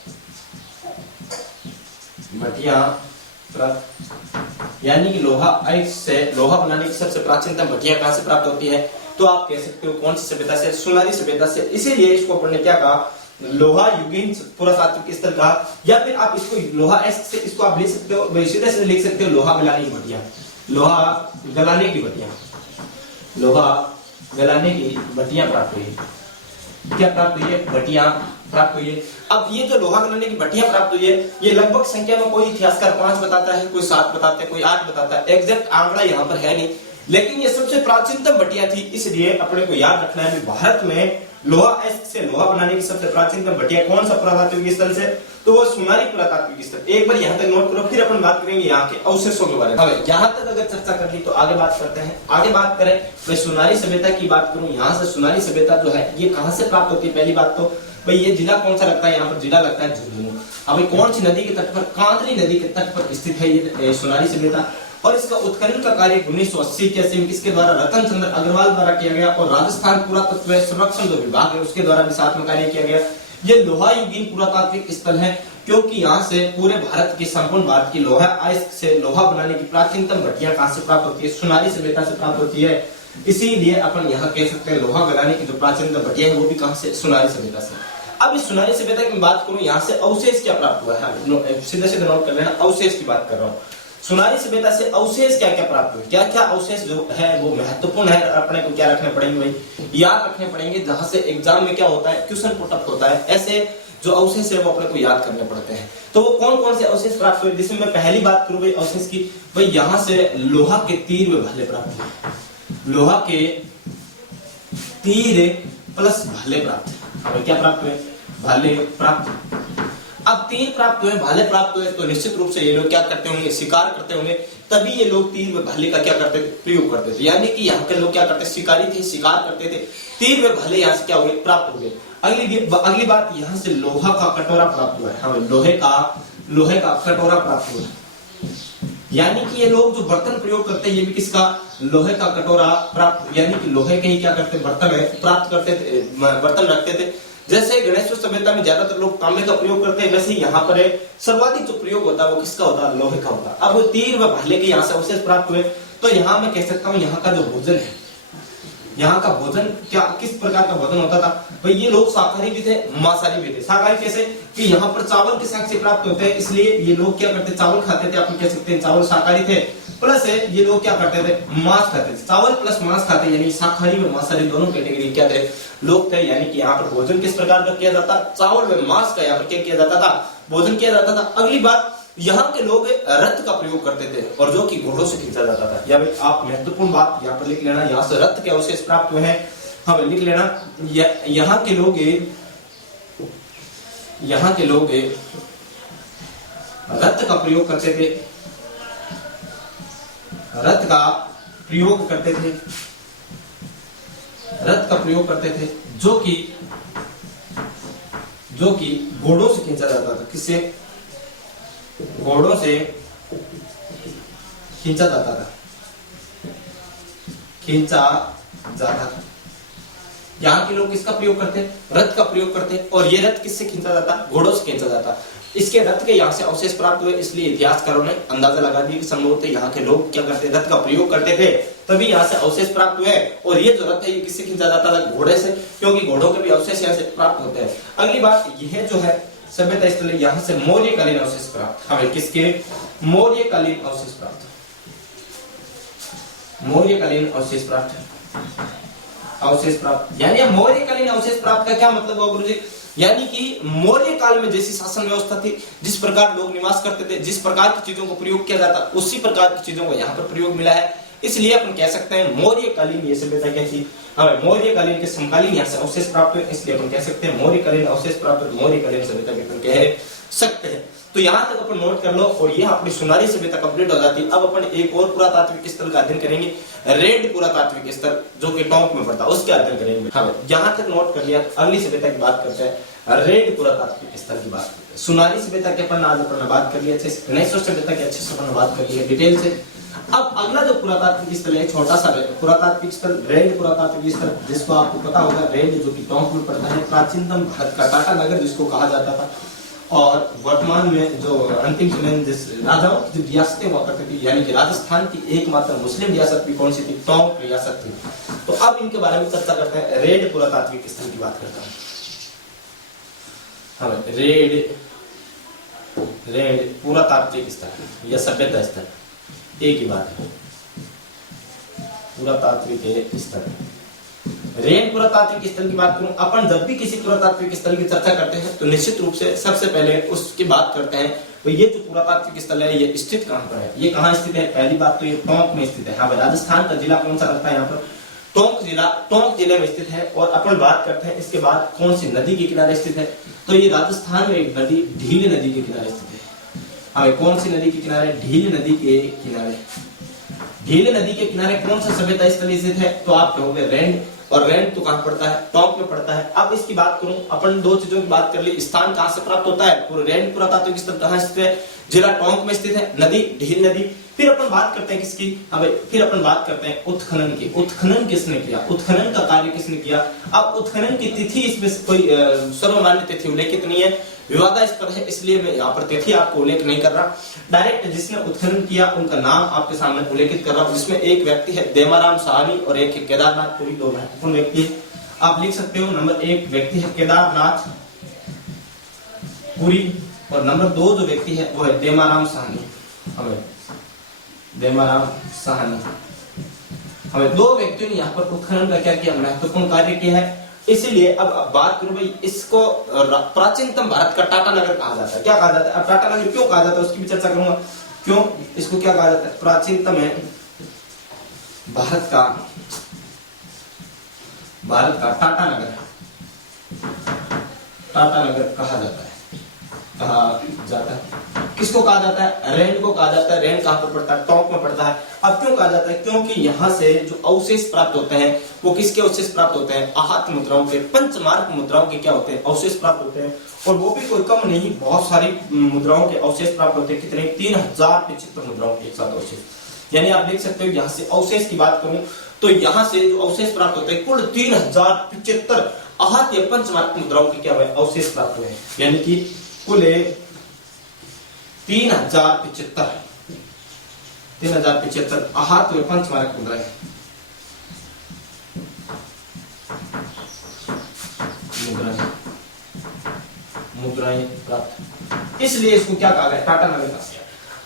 यानी कि लोहा अयस्क से लोहा बनाने की सबसे प्राचीनतम भट्टियां कहां से प्राप्त होती है, तो आप कह सकते हो कौन सी सभ्यता से, सुनारी सभ्यता से। इसीलिए इसको अपन ने क्या कहा, लोहा युगीन पुरातात्विक स्थल कहा। या फिर आप इसको लोहा अयस्क से, इसको आप लिख सकते हो, सीधे से लिख सकते हो लोहा गलाने की भट्टियां, लोहा गलाने की भट्टियां प्राप्त हुई। क्या प्राप्त हुई है, भट्टियां प्राप्त हुई है। अब ये जो लोहा बनाने की भट्टियां प्राप्त हुई है, ये लगभग संख्या में कोई इतिहासकार 5 बताता है, कोई 7 बताता है, कोई 8 बताता है, एग्जैक्ट आंकड़ा यहाँ पर है नहीं, लेकिन ये सबसे प्राचीनतम भट्टियां थी। इसलिए अपने को याद रखना है कि भारत में लोहा से लोहा बनाने की सबसे प्राचीनतम भट्टियां कौन सा पुरातात्विक स्थल से, तो वो सुनारी पुरातात्विक स्थल। एक बार यहाँ तक नोट करो, फिर अपन बात करेंगे यहाँ के अवशेषों के बारे में। अब यहाँ तक अगर चर्चा कर ली तो आगे बात करते हैं। आगे बात करें, मैं सुनारी सभ्यता की बात करूं, यहाँ से सुनारी सभ्यता जो है ये कहाँ से प्राप्त होती है। पहली बात तो भाई ये जिला कौन सा लगता है, यहाँ पर जिला लगता है झुंझुनू। अब कौन सी नदी के तट पर, कांदरी नदी के तट पर स्थित है ये सुनारी सभ्यता। और इसका उत्खनन का कार्य 1980 के किसके द्वारा, रतन चंद्र अग्रवाल द्वारा किया गया। और राजस्थान पुरातत्व संरक्षण जो विभाग है उसके द्वारा भी साथ में कार्य किया गया। ये लोहा युगीन पुरातात्विक स्थल है, क्योंकि यहाँ से पूरे भारत की, संपूर्ण भारत की लोहा अयस्क से लोहा बनाने की प्राचीनतम भट्टियां कहाँ से प्राप्त होती है, सुनारी सभ्यता से प्राप्त होती है। इसीलिए अपन यहाँ कह सकते हैं लोहा बनाने की जो प्राचीनतम भट्टियां है वो भी कहाँ से, सुनारी सभ्यता से। अब इस सुनारी सभ्यता की बात करूं, यहाँ से अवशेष क्या प्राप्त हुआ है, सीधे सीधे नोट कर लेना, अवशेष की बात कर रहा हूँ। सुनारी सभ्यता से अवशेष क्या क्या प्राप्त हुए, क्या क्या अवशेष जो है वो महत्वपूर्ण है, अपने को क्या रखने पड़ेंगे भाई, याद रखने पड़ेंगे। जहां से एग्जाम में क्या होता है, क्वेश्चन पुट अप होता है, ऐसे जो अवशेष है वो अपने को याद करने पड़ते हैं। तो वो कौन कौन से अवशेष प्राप्त हुए, जिसमें मैं पहली बात करूं भाई अवशेष की, भाई यहाँ से लोहा के तीर व भाले प्राप्त हुए, लोहा के तीर प्लस भाले प्राप्त हुए। क्या प्राप्त हुए, भाले प्राप्त। अब तीर प्राप्त हुए, भाले प्राप्त हुए, तो निश्चित रूप से ये लोग क्या करते होंगे, शिकार करते होंगे, तभी ये लोग तीर व भाले का क्या करते थे, प्रयोग करते थे। यानी कि यहाँ के लोग क्या करते, शिकारी थे, शिकार करते थे, तीर व भाले यहाँ से क्या हो गए, प्राप्त हो गए। अगली बात, यहाँ से लोहा का कटोरा प्राप्त हुआ है, हमें लोहे का कटोरा प्राप्त हुआ है। यानी कि ये लोग जो बर्तन प्रयोग करते हैं ये भी किसका, लोहे का कटोरा प्राप्त, यानी कि लोहे के ही क्या करते, बर्तन प्राप्त करते थे, बर्तन रखते थे। जैसे गणेश सभ्यता में ज्यादातर लोग तांबे का प्रयोग करते हैं, वैसे ही यहाँ पर सर्वाधिक जो प्रयोग होता है वो किसका होता है, लोहे का होता है। अब वो तीर व भाले के यहाँ से अवशेष प्राप्त हुए, तो यहाँ मैं कह सकता हूँ यहाँ का जो भोजन है, यहाँ का भोजन क्या, किस प्रकार का भोजन होता था भाई, ये लोग शाकाहारी भी थे, मांसाहारी भी थे। शाकाहारी कैसे कि यहाँ पर चावल के साथ से प्राप्त होते हैं, इसलिए ये लोग क्या करते, चावल खाते थे, आप कह सकते हैं चावल शाकाहारी थे, प्लस ये लोग क्या करते थे, मांस खाते थे। चावल प्लस मांस खाते, यानी शाकाहारी व मांसाहारी दोनों कैटेगरी क्या थे, लोग थे। यानी कि यहाँ पर भोजन किस प्रकार का किया जाता, चावल व मांस का यहाँ पर क्या किया जाता था, भोजन किया जाता था। अगली बात, यहाँ के लोग रथ का प्रयोग करते थे, और जो कि घोड़ों से खींचा जाता था। या भाई आप महत्वपूर्ण बात यहाँ पर लिख लेना, यहाँ से रथ के अवशेष प्राप्त हुए हैं, हाँ लिख लेना। यहाँ के लोग रथ का प्रयोग करते थे, रथ का प्रयोग करते थे, जो कि घोड़ों से खींचा जाता था। किससे, घोड़ों से खींचा जाता था। यहाँ के लोग किसका प्रयोग करते, रथ का प्रयोग करते, और ये रथ किससे खींचा जाता, घोड़ों से खींचा जाता। इसके रथ के यहाँ से अवशेष प्राप्त हुए, इसलिए इतिहासकारों ने अंदाजा लगा दिया कि संभवतः यहाँ के लोग क्या करते, रथ का प्रयोग करते थे, तभी यहाँ से अवशेष प्राप्त हुए। और ये जो रथ है ये किससे खींचा जाता था, घोड़े से, क्योंकि घोड़ों के भी अवशेष यहाँ से प्राप्त होते हैं। अगली बात, यह जो है सभ्यता स्थल, यहाँ से मौर्यकालीन अवशेष प्राप्त, हमें किसके, मौर्यकालीन अवशेष प्राप्त, मौर्यकालीन अवशेष प्राप्त। यानी मौर्यकालीन अवशेष प्राप्त का क्या मतलब हुआ गुरुजी, यानी कि मौर्य काल में जैसी शासन व्यवस्था थी, जिस प्रकार लोग निवास करते थे, जिस प्रकार की चीजों को प्रयोग किया जाता, उसी प्रकार की चीजों को यहाँ पर प्रयोग मिला है। इसलिए अपन कह सकते हैं मौर्यकालीन ये सभ्यता क्या थी, हमें मौर्यकालीन के समकालीन यहाँ से अवशेष प्राप्त हुए, इसलिए अपन कह सकते हैं मौर्यकालीन अवशेष प्राप्त हुए, मौर्यकालीन सभ्यता के अपन कह सकते हैं। तो यहाँ तक अपन नोट कर लो, और ये अपनी सुनारी सभ्यता कंप्लीट हो जाती है। अब अपन एक और पुरातात्विक स्थल का अध्ययन करेंगे, रेड पुरातात्विक स्थल, जो कि टोंक में पड़ता है, उसके अध्ययन करेंगे। हाँ, यहाँ तक नोट कर लिया। अगली सभ्यता की बात करते हैं, रेड पुरातात्विक स्थल की बात करते हैं। सुनारी सभ्यता के अपन आज अपन बात कर लिया, अच्छे से गणेश सभ्यता की अच्छे से अपन बात कर लिया डिटेल से। अब अगला जो पुरातात्विक स्थल है, छोटा सा पुरातात्विक स्थल, रेड पुरातात्विक स्थल, जिसको आपको पता होगा, रेड जो कि टोंक में पड़ता है, प्राचीनतम भारत का टाटा नगर जिसको कहा जाता था। और वर्तमान में जो अंतिम समय में जिस राजाओं की रियासतें हुआ करती थी, यानी कि राजस्थान की एकमात्र मुस्लिम रियासत भी कौन सी थी, टोंक रियासत थी। तो अब इनके बारे में चर्चा करते हैं। रेड पुरातात्विक स्थल की बात करता हूं, हाँ, रेड पुरातात्विक स्थल या सभ्यता स्थल एक ही बात है, पुरातात्विक स्थल। रेन पुरातात्विक स्थल की बात करूं, अपन जब भी किसी पुरातात्विक स्थल की चर्चा करते हैं तो निश्चित रूप से सबसे पहले उसकी बात करते हैं तो ये जो पुरातात्विक स्थल है ये स्थित कहां पर है, ये कहां स्थित है? पहली बात तो ये टोंक में स्थित है। हाँ भाई, राजस्थान का जिला कौन सा लगता है यहाँ पर? टोंक जिले में स्थित है। और अपन बात करते हैं इसके बाद कौन सी नदी के किनारे स्थित है, तो ये राजस्थान में एक नदी ढील नदी के किनारे स्थित है। हाँ, कौन सी नदी के किनारे? ढील नदी के किनारे। ढील नदी के किनारे कौन सा सभ्यता स्थल स्थित है? तो आप कहोगे रैंड, और रैंड तो कहां पड़ता है? टोंक में पड़ता है। अब इसकी बात करूं, अपन दो चीजों की बात कर ली, स्थान कहां से प्राप्त होता है, रैंड पुरातात्विक स्थल कहां स्थित है? जिला टोंक में स्थित है, नदी ढील नदी। फिर अपन बात करते हैं किसकी? फिर अपन बात करते हैं उत्खनन की। उत्खनन किसने किया? उत्खनन का कार्य किसने किया? अब उत्खनन की तिथि इसमें कोई सर्वमान्य तिथि उल्लेखित नहीं है, विवादास्पद है, इसलिए मैं यहाँ पर तिथि आपको उल्लेख नहीं कर रहा। डायरेक्ट जिसने उत्खनन किया उनका नाम आपके सामने उल्लेखित कर रहा हूँ, जिसमें एक व्यक्ति है देमाराम साहनी और एक है केदारनाथ पुरी। दो महत्वपूर्ण व्यक्ति है, आप लिख सकते हो। नंबर 1 व्यक्ति है केदारनाथ पुरी, और नंबर 2 जो व्यक्ति है वो है देमाराम साहनी। हमें देमाराम साहनी, हमें दो व्यक्तियों ने यहाँ पर उत्खनन का क्या किया? महत्वपूर्ण कार्य किया है। इसीलिए अब बात करूं भाई, इसको प्राचीनतम भारत का टाटा नगर कहा जाता है। क्या कहा जाता है? अब टाटा नगर क्यों कहा जाता है उसकी भी चर्चा करूंगा। क्यों इसको क्या कहा जाता है? प्राचीनतम है भारत का टाटा नगर, टाटा नगर कहा जाता है। किसको कहा जाता है? रैंड को कहा जाता है। रैंड कहां पर पड़ता है? टोंक में पड़ता है। अब क्यों कहा जाता है? क्योंकि यहाँ से जो अवशेष प्राप्त होते हैं वो किसके अवशेष प्राप्त होते हैं? आहत मुद्राओं के, पंचमार्क मुद्राओं के क्या होते हैं? अवशेष प्राप्त होते हैं। और वो भी कोई कम नहीं, बहुत सारी मुद्राओं के अवशेष प्राप्त होते हैं। कितने? 3075 मुद्राओं के एक साथ अवशेष। यानी आप देख सकते हो, यहाँ से अवशेष की बात करूं तो यहाँ से जो अवशेष प्राप्त होते हैं कुल 3075 आहत या पंचमार्क मुद्राओं के क्या हुए? अवशेष प्राप्त हुए। यानी कि कुल 3075 आहत व पंचमार्क मुद्राएं प्राप्त, इसलिए इसको क्या कहा गया? टाटा नगर कहा गया।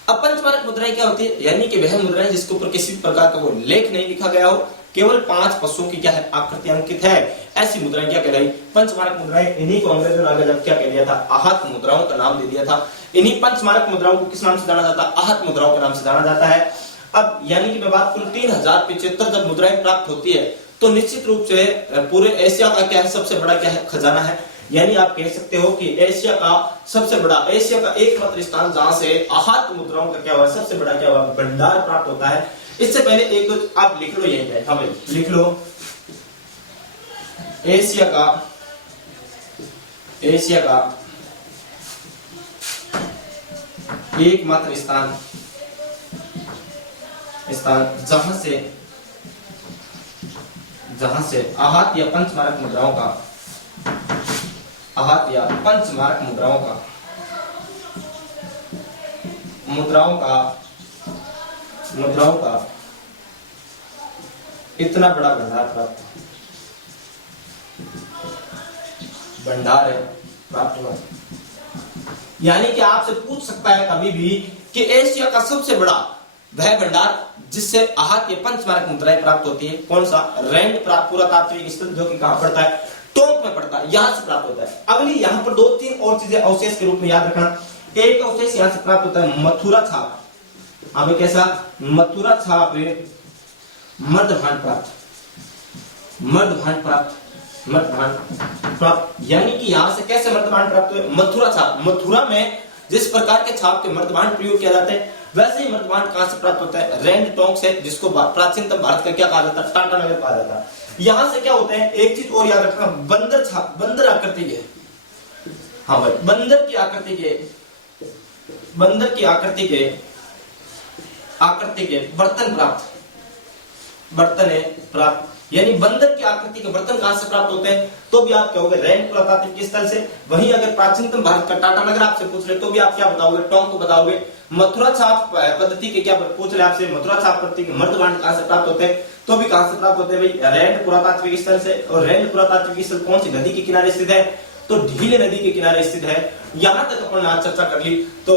अब पंचमार्क मुद्राएं क्या होती है? यानी कि वह मुद्राएं जिसके ऊपर किसी प्रकार का वो लेख नहीं लिखा गया हो, केवल 5 पशुओं की क्या है? आकृति अंकित है, ऐसी मुद्राएं क्या कहलाई? पंचमार्क मुद्राएं। इन्हीं को अंग्रेजों ने आगे जब क्या कह दिया था? आहत मुद्राओं का नाम दे दिया था। इन्हीं पंचमार्क मुद्राओं को किस नाम से जाना जाता है? आहत मुद्राओं के नाम से जाना जाता है। अब यानी कि मैं बात करूं 3075 जब मुद्राएं प्राप्त होती है तो निश्चित रूप से पूरे एशिया का क्या है? सबसे बड़ा क्या है? खजाना है। यानी आप कह सकते हो कि एशिया का सबसे बड़ा, एशिया का एकमात्र स्थान जहां से आहत मुद्राओं का क्या हुआ? सबसे बड़ा क्या हुआ? भंडार प्राप्त होता है। इससे पहले एक दो आप लिख लो, यही है, हमें लिख लो। एशिया का एकमात्र स्थान जहां से आहत या पंचमार्क मुद्राओं का इतना बड़ा भंडार प्राप्त हुआ। यानी कि आपसे पूछ सकता है कभी भी कि एशिया का सबसे बड़ा वह भंडार जिससे आहत या पंचमार्क मुद्राएं प्राप्त होती है, कौन सा? रैंड पुरातात्विक स्थल, जो कि कहां पड़ता है? टोंक में पड़ता है, यहां से प्राप्त होता है। अगली यहां पर 2-3 और चीजें अवशेष के रूप में याद रखना। एक अवशेष यहां से प्राप्त होता है मथुरा छाप। अब कैसा? मथुरा छाप मर्दभांड प्राप्त। यानी कि यहां से कैसे मर्दभांड प्राप्त हुए? मथुरा छाप। मथुरा में जिस प्रकार के छाप के मर्दभांड प्रयोग किया जाता है वैसे ही मर्दभांड कहां से प्राप्त होता है? रैंड टोंक से, जिसको प्राचीनतम भारत का क्या कहा जाता है? टाटा नगर कहा जाता है। यहां से क्या होता है? एक चीज और याद रखना, बंदर छाप, बंदर आकृति के, हाँ भाई, बंदर की आकृति के बर्तन प्राप्त। यानी बंदर की आकृति के बर्तन कहां से प्राप्त होते हैं? तो भी आप कहोगे रैंड पुरातात्विक स्थल से। वहीं अगर प्राचीनतम भारत का टाटा नगर आपसे पूछ रहे तो भी आप क्या बताओगे? टोंक को बताओगे। मथुरा छाप पद्धति के क्या पूछ रहे आपसे? मथुरा छाप पद्धति के मर्दभांड कहां से प्राप्त होते हैं? तो भी कहां से प्राप्त होते हैं भाई? रैंड पुरातात्विक स्थल से। और रैंड पुरातात्विक स्थल कौन सी नदी के किनारे स्थित है? तो ढील नदी के किनारे स्थित है। यहां तक अपन आज चर्चा कर ली। तो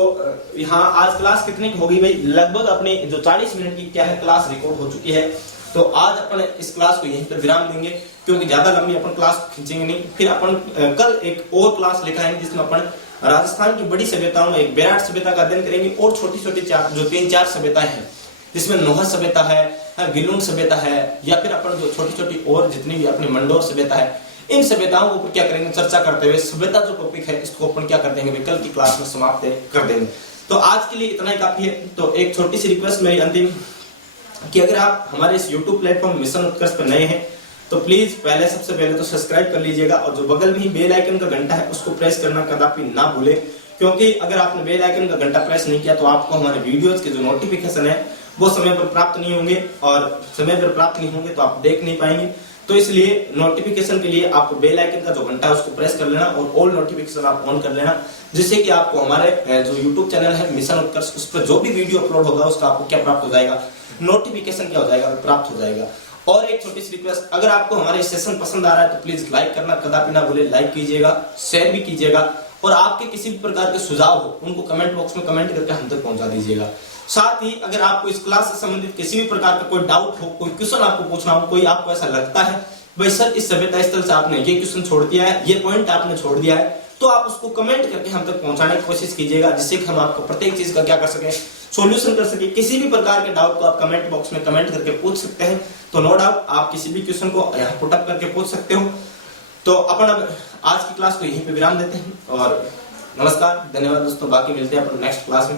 यहाँ आज क्लास कितनी की होगी भाई? लगभग अपने जो 40 मिनट की क्या है क्लास रिकॉर्ड हो चुकी है। तो आज अपन इस क्लास को यहीं पर विराम देंगे। क्योंकि ज्यादा लंबी अपन क्लास खींचेंगे नहीं। फिर अपन कल एक और क्लास लेकर आएंगे जिसमें अपन राजस्थान की बड़ी सभ्यताओं में एक बेराट सभ्यता का अध्ययन करेंगे और छोटी छोटी जो 3-4 सभ्यताएं हैं जिसमें नोहा सभ्यता है, गिलुन सभ्यता है, या फिर अपन जो छोटी छोटी और जितनी भी अपनी मंडोर सभ्यता है, इन सभ्यताओं को क्या करेंगे चर्चा करते हुए सभ्यता जो टॉपिक है इसको अपन क्या कर देंगे कल की क्लास में समाप्त कर देंगे। तो आज के लिए इतना ही काफी है। तो एक छोटी सी रिक्वेस्ट मेरी अंतिम कि अगर आप हमारे इस YouTube प्लेटफॉर्म मिशन उत्कर्ष पर नए हैं तो प्लीज सबसे पहले तो सब्सक्राइब कर लीजिएगा और जो बगल में ही बेल आइकन का घंटा है उसको प्रेस करना कदापि ना भूले, क्योंकि अगर आपने बेल आइकन का घंटा प्रेस नहीं किया तो आपको हमारे वीडियोस के जो नोटिफिकेशन है वो समय पर प्राप्त नहीं होंगे, और समय पर प्राप्त नहीं होंगे तो आप देख नहीं पाएंगे। तो इसलिए नोटिफिकेशन के लिए आपको बेल आइकन का जो घंटा है उसको प्रेस कर लेना और ऑल नोटिफिकेशन आप ऑन कर लेना, जिससे कि आपको हमारे जो यूट्यूब चैनल है मिशन उत्कर्ष उस पर जो भी वीडियो अपलोड होगा उसका आपको क्या प्राप्त हो जाएगा, नोटिफिकेशन क्या हो जाएगा, प्राप्त हो जाएगा। और एक छोटी सी रिक्वेस्ट, अगर आपको हमारे सेशन पसंद आ रहा है तो प्लीज लाइक करना कदापि ना भूले, लाइक कीजिएगा, शेयर भी कीजिएगा, और आपके किसी भी प्रकार के सुझाव हो उनको कमेंट बॉक्स में कमेंट करके हम तक पहुंचा दीजिएगा। साथ ही अगर आपको इस क्लास से संबंधित किसी भी प्रकार का कोई डाउट हो, कोई क्वेश्चन आपको पूछना हो, कोई आपको ऐसा लगता है भाई सर इस सभ्यता स्थल से आपने ये क्वेश्चन छोड़ दिया है, ये पॉइंट आपने छोड़ दिया है, तो आप उसको कमेंट करके हम तक पहुंचाने की कोशिश कीजिएगा, जिससे कि हम आपको प्रत्येक चीज का क्या कर सके, सॉल्यूशन कर सके। किसी भी प्रकार के डाउट को आप कमेंट बॉक्स में कमेंट करके पूछ सकते हैं। तो नो डाउट आप किसी भी क्वेश्चन को यहाँ पुट अप करके पूछ सकते हो। तो अपन अब आज की क्लास को यहीं पे विराम देते हैं और नमस्कार, धन्यवाद दोस्तों, बाकी मिलते हैं अपन नेक्स्ट क्लास में।